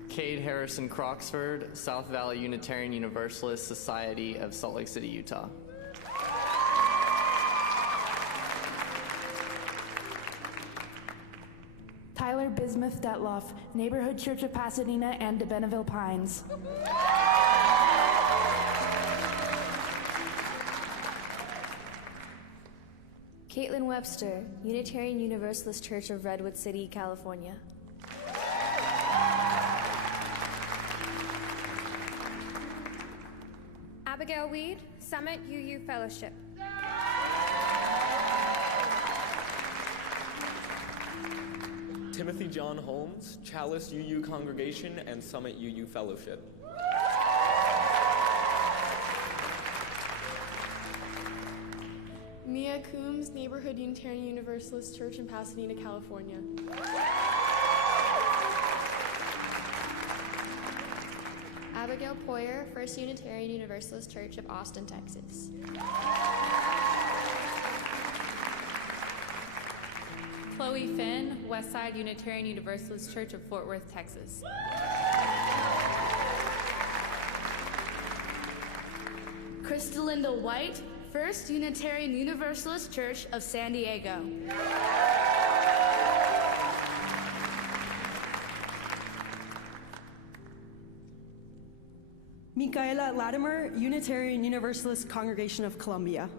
Cade Harrison Croxford, South Valley Unitarian Universalist Society of Salt Lake City, Utah. Tyler Bismuth Detloff, Neighborhood Church of Pasadena and De Benneville Pines. Caitlin Webster, Unitarian Universalist Church of Redwood City, California. Abigail Weed, Summit UU Fellowship. Timothy John Holmes, Chalice UU Congregation and Summit UU Fellowship. Mia Coombs, Neighborhood Unitarian Universalist Church in Pasadena, California. Abigail Poyer, First Unitarian Universalist Church of Austin, Texas. Chloe Finn, Westside Unitarian Universalist Church of Fort Worth, Texas. Kristalinda White, First Unitarian Universalist Church of San Diego. Michaela Latimer, Unitarian Universalist Congregation of Columbia.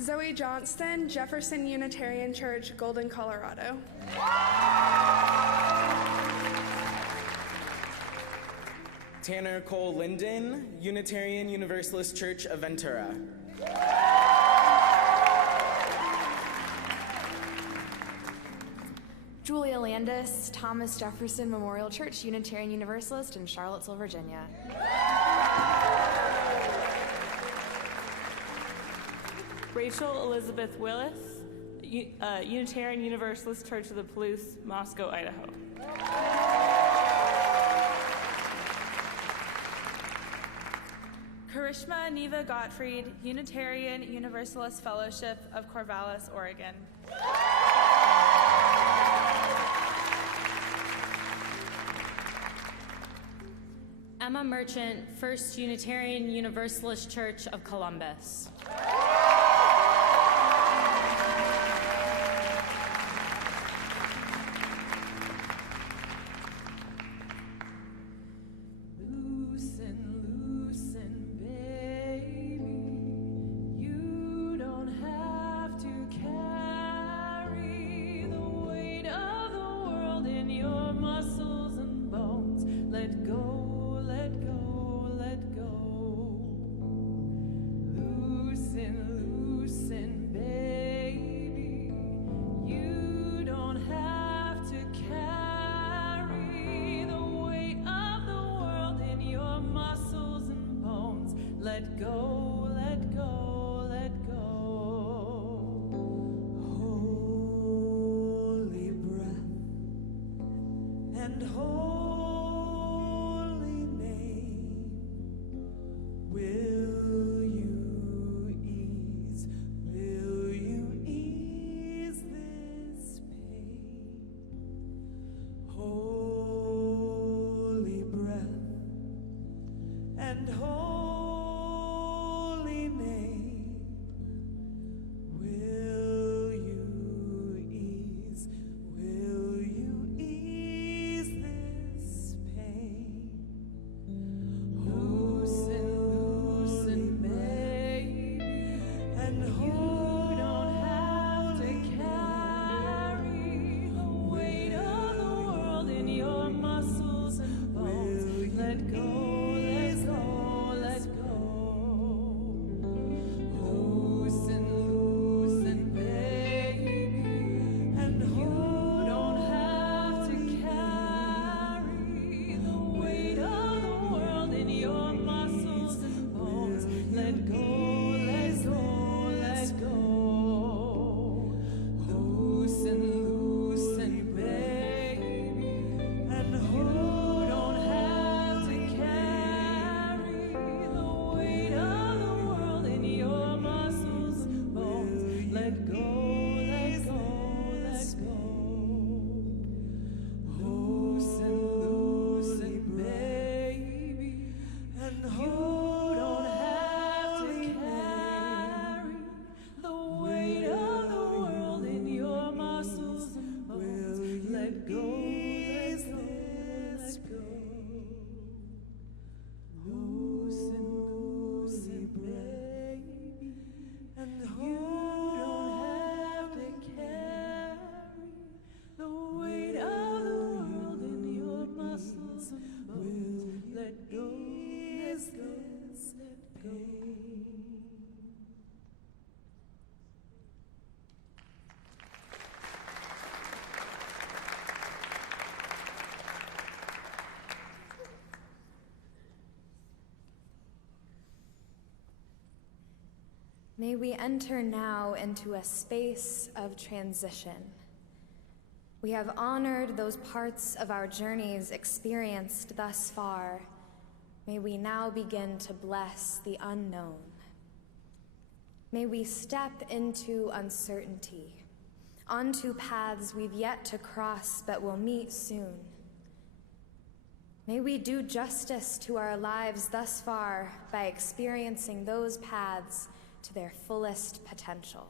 Zoe Johnston, Jefferson Unitarian Church, Golden, Colorado. Tanner Cole Linden, Unitarian Universalist Church of Ventura. Julia Landis, Thomas Jefferson Memorial Church, Unitarian Universalist in Charlottesville, Virginia. Rachel Elizabeth Willis, Unitarian Universalist Church of the Palouse, Moscow, Idaho. Karishma Neva Gottfried, Unitarian Universalist Fellowship of Corvallis, Oregon. Emma Merchant, First Unitarian Universalist Church of Columbus. Let go, let go, let go. Holy breath and holy name, will you ease this pain? Holy breath and holy May we enter now into a space of transition. We have honored those parts of our journeys experienced thus far. May we now begin to bless the unknown. May we step into uncertainty, onto paths we've yet to cross but will meet soon. May we do justice to our lives thus far by experiencing those paths to their fullest potential.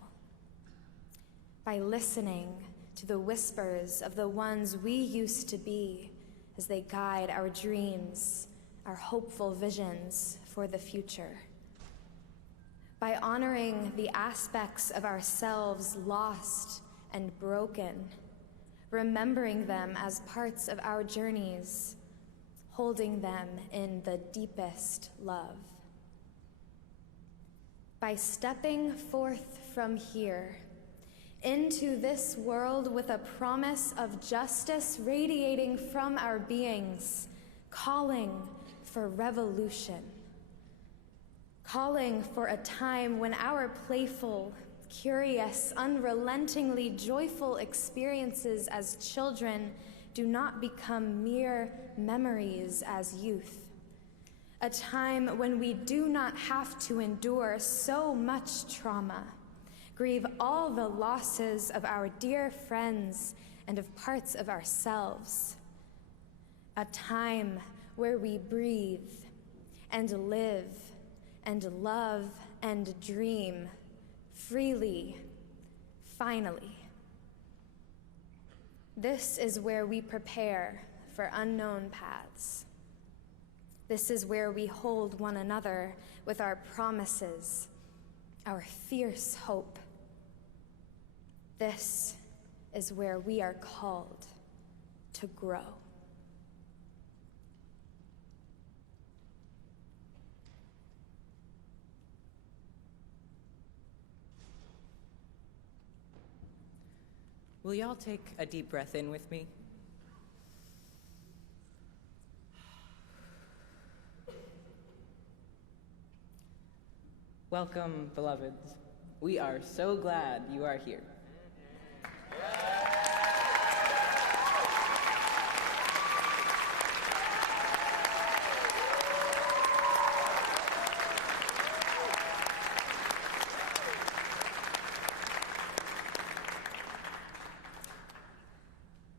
By listening to the whispers of the ones we used to be as they guide our dreams, our hopeful visions for the future. By honoring the aspects of ourselves lost and broken, remembering them as parts of our journeys, holding them in the deepest love. By stepping forth from here into this world with a promise of justice radiating from our beings, calling for revolution, calling for a time when our playful, curious, unrelentingly joyful experiences as children do not become mere memories as youth, A time when we do not have to endure so much trauma, grieve all the losses of our dear friends and of parts of ourselves. A time where we breathe and live and love and dream freely, finally. This is where we prepare for unknown paths. This is where we hold one another with our promises, our fierce hope. This is where we are called to grow. Will y'all take a deep breath in with me? Welcome, beloveds. We are so glad you are here.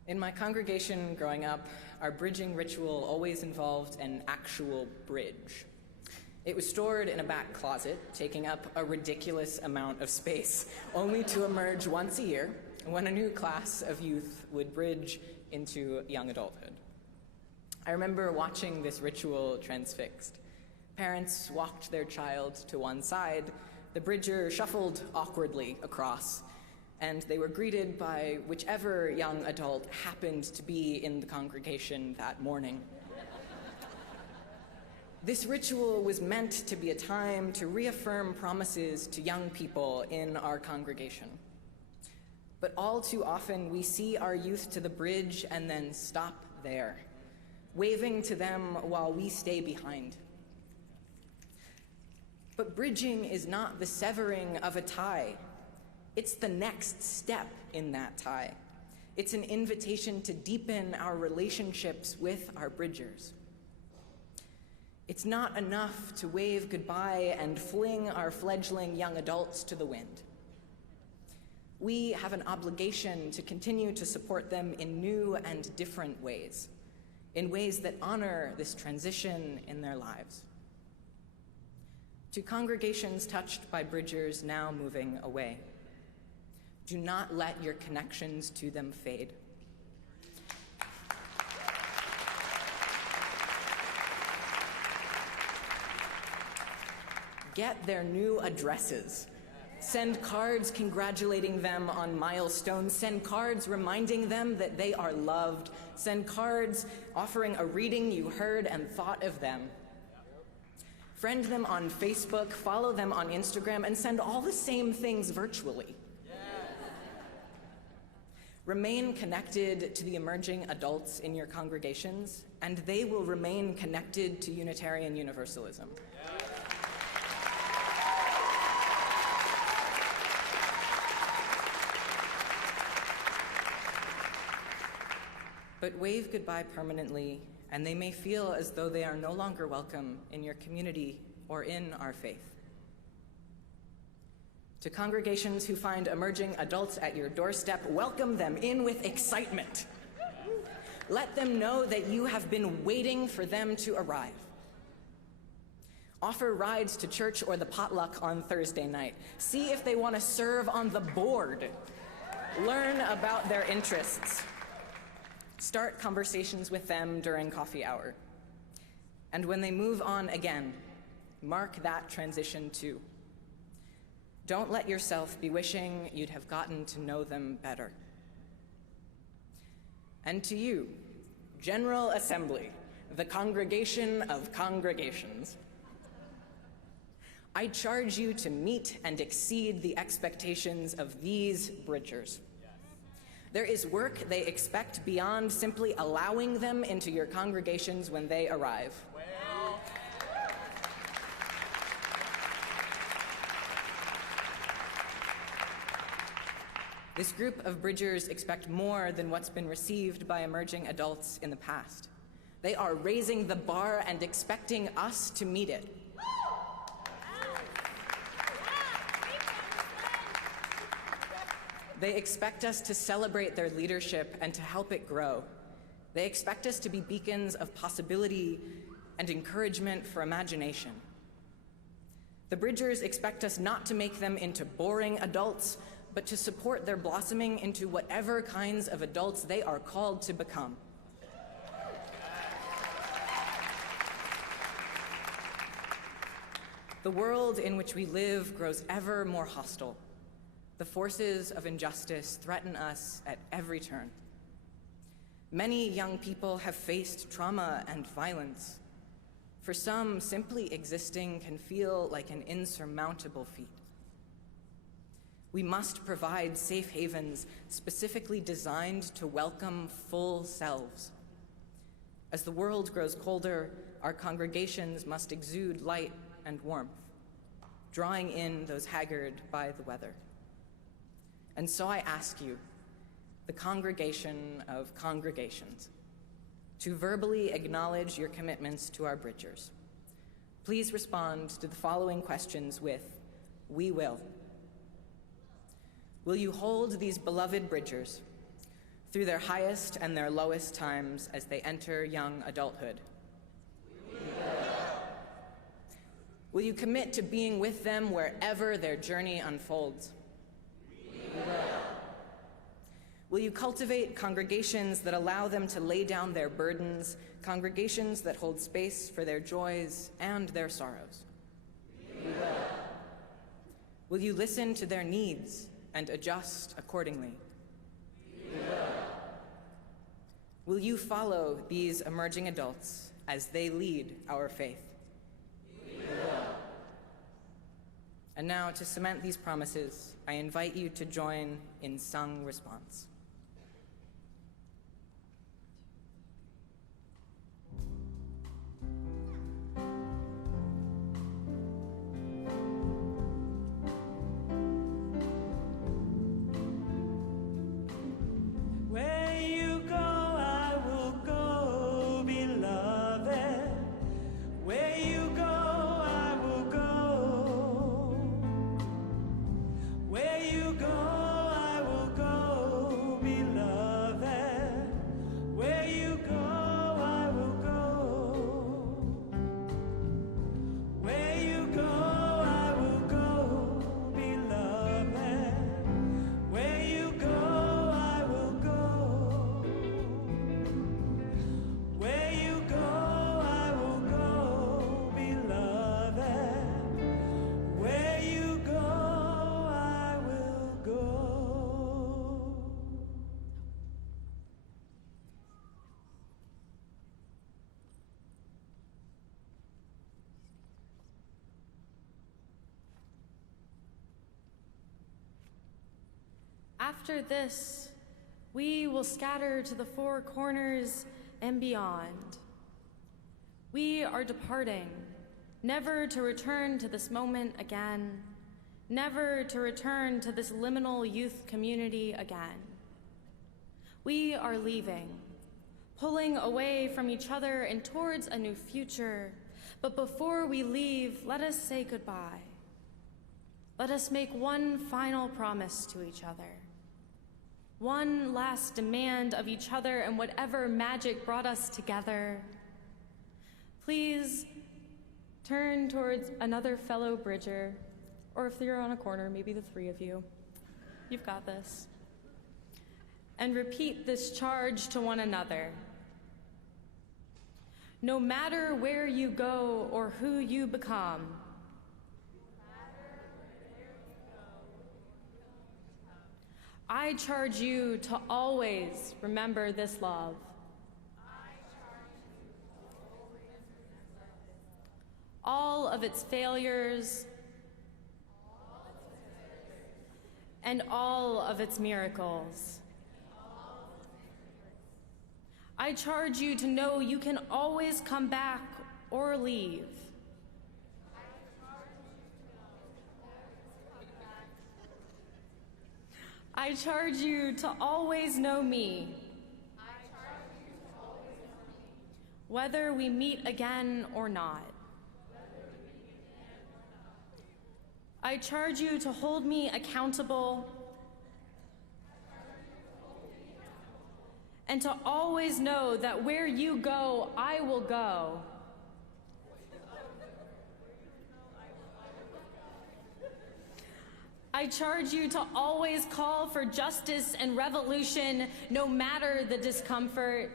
In my congregation growing up, our bridging ritual always involved an actual bridge. It was stored in a back closet, taking up a ridiculous amount of space, only to emerge once a year when a new class of youth would bridge into young adulthood. I remember watching this ritual transfixed. Parents walked their child to one side, the bridger shuffled awkwardly across, and they were greeted by whichever young adult happened to be in the congregation that morning. This ritual was meant to be a time to reaffirm promises to young people in our congregation. But all too often, we see our youth to the bridge and then stop there, waving to them while we stay behind. But bridging is not the severing of a tie. It's the next step in that tie. It's an invitation to deepen our relationships with our bridgers. It's not enough to wave goodbye and fling our fledgling young adults to the wind. We have an obligation to continue to support them in new and different ways, in ways that honor this transition in their lives. To congregations touched by bridgers now moving away, do not let your connections to them fade. Get their new addresses. Send cards congratulating them on milestones. Send cards reminding them that they are loved. Send cards offering a reading you heard and thought of them. Friend them on Facebook, follow them on Instagram, and send all the same things virtually. Remain connected to the emerging adults in your congregations, and they will remain connected to Unitarian Universalism. But wave goodbye permanently, and they may feel as though they are no longer welcome in your community or in our faith. To congregations who find emerging adults at your doorstep, welcome them in with excitement. Let them know that you have been waiting for them to arrive. Offer rides to church or the potluck on Thursday night. See if they want to serve on the board. Learn about their interests. Start conversations with them during coffee hour. And when they move on again, mark that transition too. Don't let yourself be wishing you'd have gotten to know them better. And to you, General Assembly, the congregation of congregations, I charge you to meet and exceed the expectations of these bridgers. There is work they expect beyond simply allowing them into your congregations when they arrive. This group of bridgers expect more than what's been received by emerging adults in the past. They are raising the bar and expecting us to meet it. They expect us to celebrate their leadership and to help it grow. They expect us to be beacons of possibility and encouragement for imagination. The Bridgers expect us not to make them into boring adults, but to support their blossoming into whatever kinds of adults they are called to become. The world in which we live grows ever more hostile. The forces of injustice threaten us at every turn. Many young people have faced trauma and violence. For some, simply existing can feel like an insurmountable feat. We must provide safe havens specifically designed to welcome full selves. As the world grows colder, our congregations must exude light and warmth, drawing in those haggard by the weather. And so I ask you, the congregation of congregations, to verbally acknowledge your commitments to our Bridgers. Please respond to the following questions with, "We will." Will you hold these beloved Bridgers through their highest and their lowest times as they enter young adulthood? We will. Will you commit to being with them wherever their journey unfolds? We will. Will you cultivate congregations that allow them to lay down their burdens, congregations that hold space for their joys and their sorrows? We will. Will you listen to their needs and adjust accordingly? We will. Will you follow these emerging adults as they lead our faith? We will. And now, to cement these promises, I invite you to join in sung response. Where you go, I will go, beloved. Where you go, I will go. Where you go, I will go, beloved. Where you go, I will go. Where you go, I will go, beloved. Where you go, I will go. Where you go, I will go, beloved. Where you go, I will go. After this, we will scatter to the four corners and beyond. We are departing, never to return to this moment again, never to return to this liminal youth community again. We are leaving, pulling away from each other and towards a new future. But before we leave, let us say goodbye. Let us make one final promise to each other. One last demand of each other and whatever magic brought us together. Please turn towards another fellow Bridger, or if you're on a corner, maybe the three of you. You've got this. And repeat this charge to one another. No matter where you go or who you become, I charge you to always remember this love. All of its failures and all of its miracles. I charge you to know you can always come back or leave. I charge you to always know me. whether we meet again or not. I charge you to hold me accountable and to always know that where you go, I will go. I charge you to always call for justice and revolution, no matter the discomfort.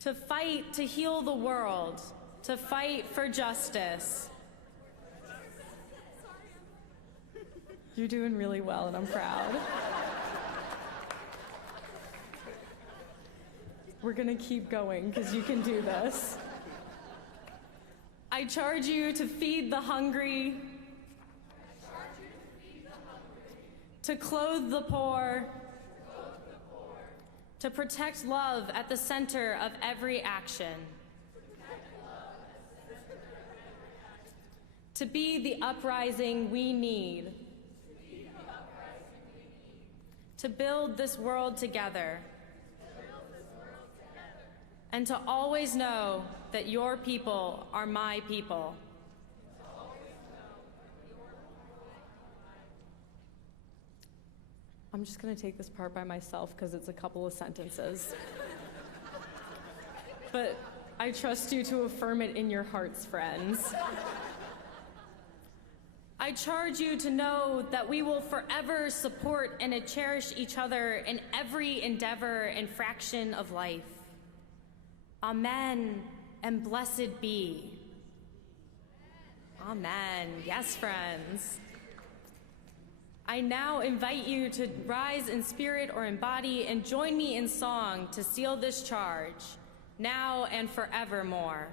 To fight to heal the world, to fight for justice. You're doing really well, and I'm proud. We're gonna keep going, because you can do this. I charge you to feed the hungry, to clothe the poor, to protect love at the center of every action, to be the uprising we need, to build this world together, and to always know that your people are my people. I'm just going to take this part by myself because it's a couple of sentences. But I trust you to affirm it in your hearts, friends. I charge you to know that we will forever support and cherish each other in every endeavor and fraction of life. Amen, and blessed be. Amen. Yes, friends. I now invite you to rise in spirit or in body and join me in song to seal this charge, now and forevermore.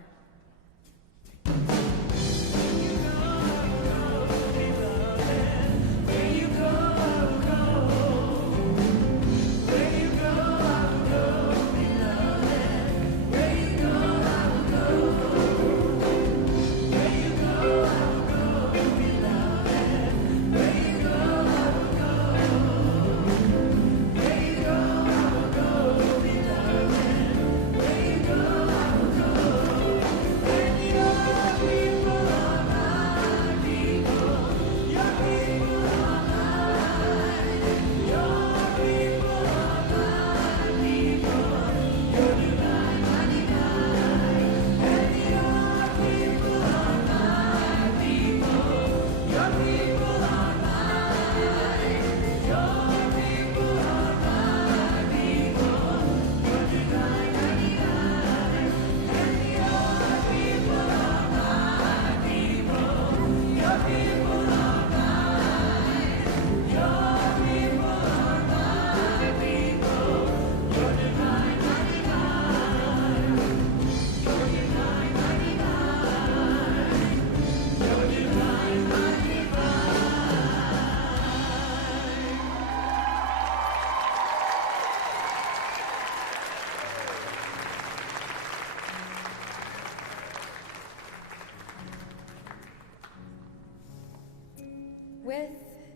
With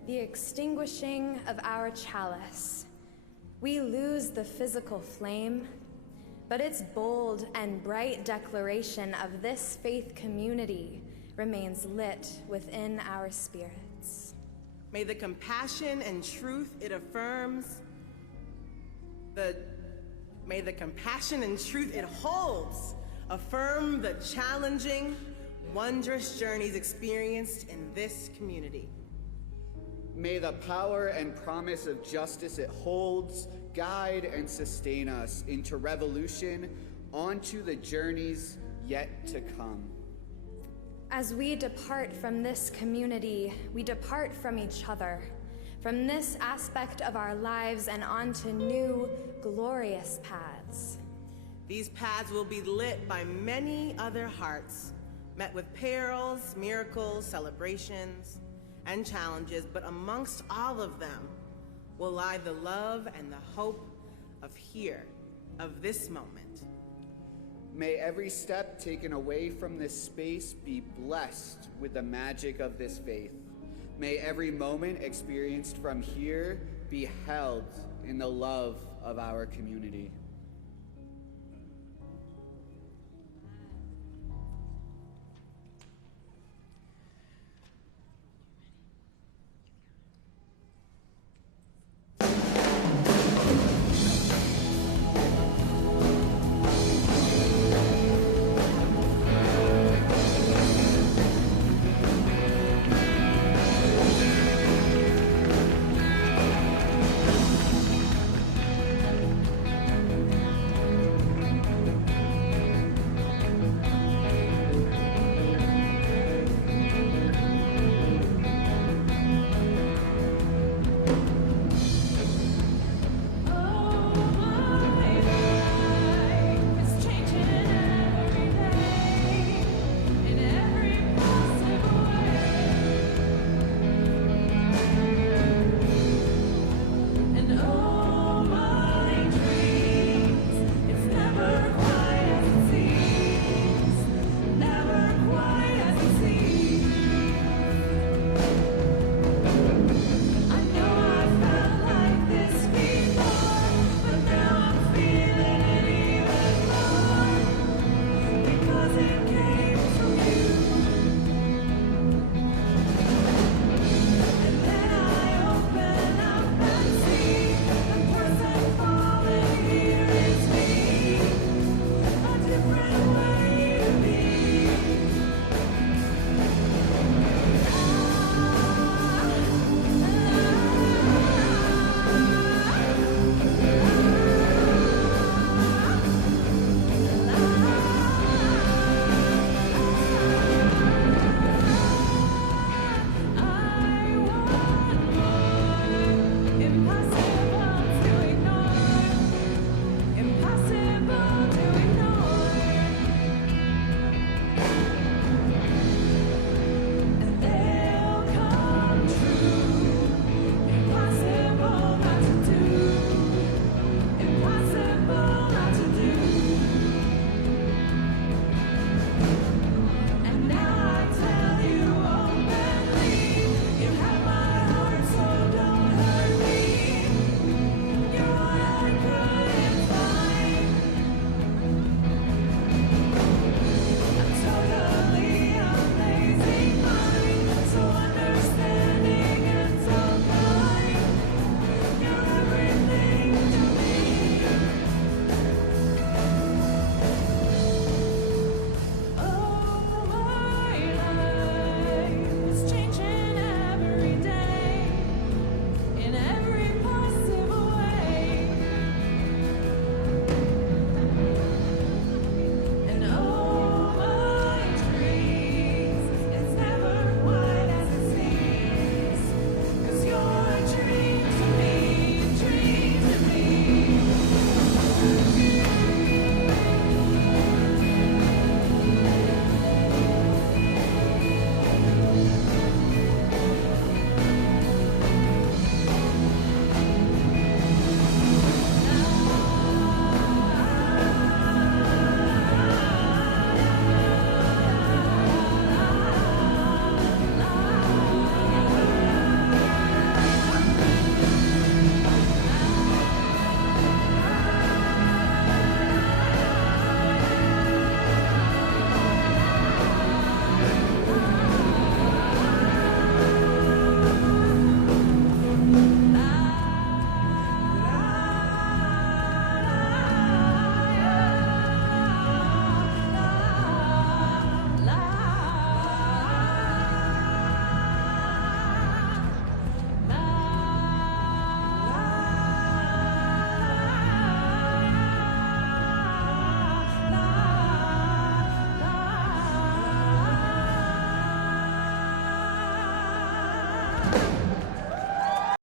the extinguishing of our chalice, we lose the physical flame, but its bold and bright declaration of this faith community remains lit within our spirits. May the compassion and truth it affirms, may the compassion and truth it holds affirm the challenging, wondrous journeys experienced in this community. May the power and promise of justice it holds guide and sustain us into revolution, onto the journeys yet to come. As we depart from this community, we depart from each other, from this aspect of our lives and onto new, glorious paths. These paths will be lit by many other hearts, met with perils, miracles, celebrations, and challenges, but amongst all of them will lie the love and the hope of here, of this moment. May every step taken away from this space be blessed with the magic of this faith. May every moment experienced from here be held in the love of our community.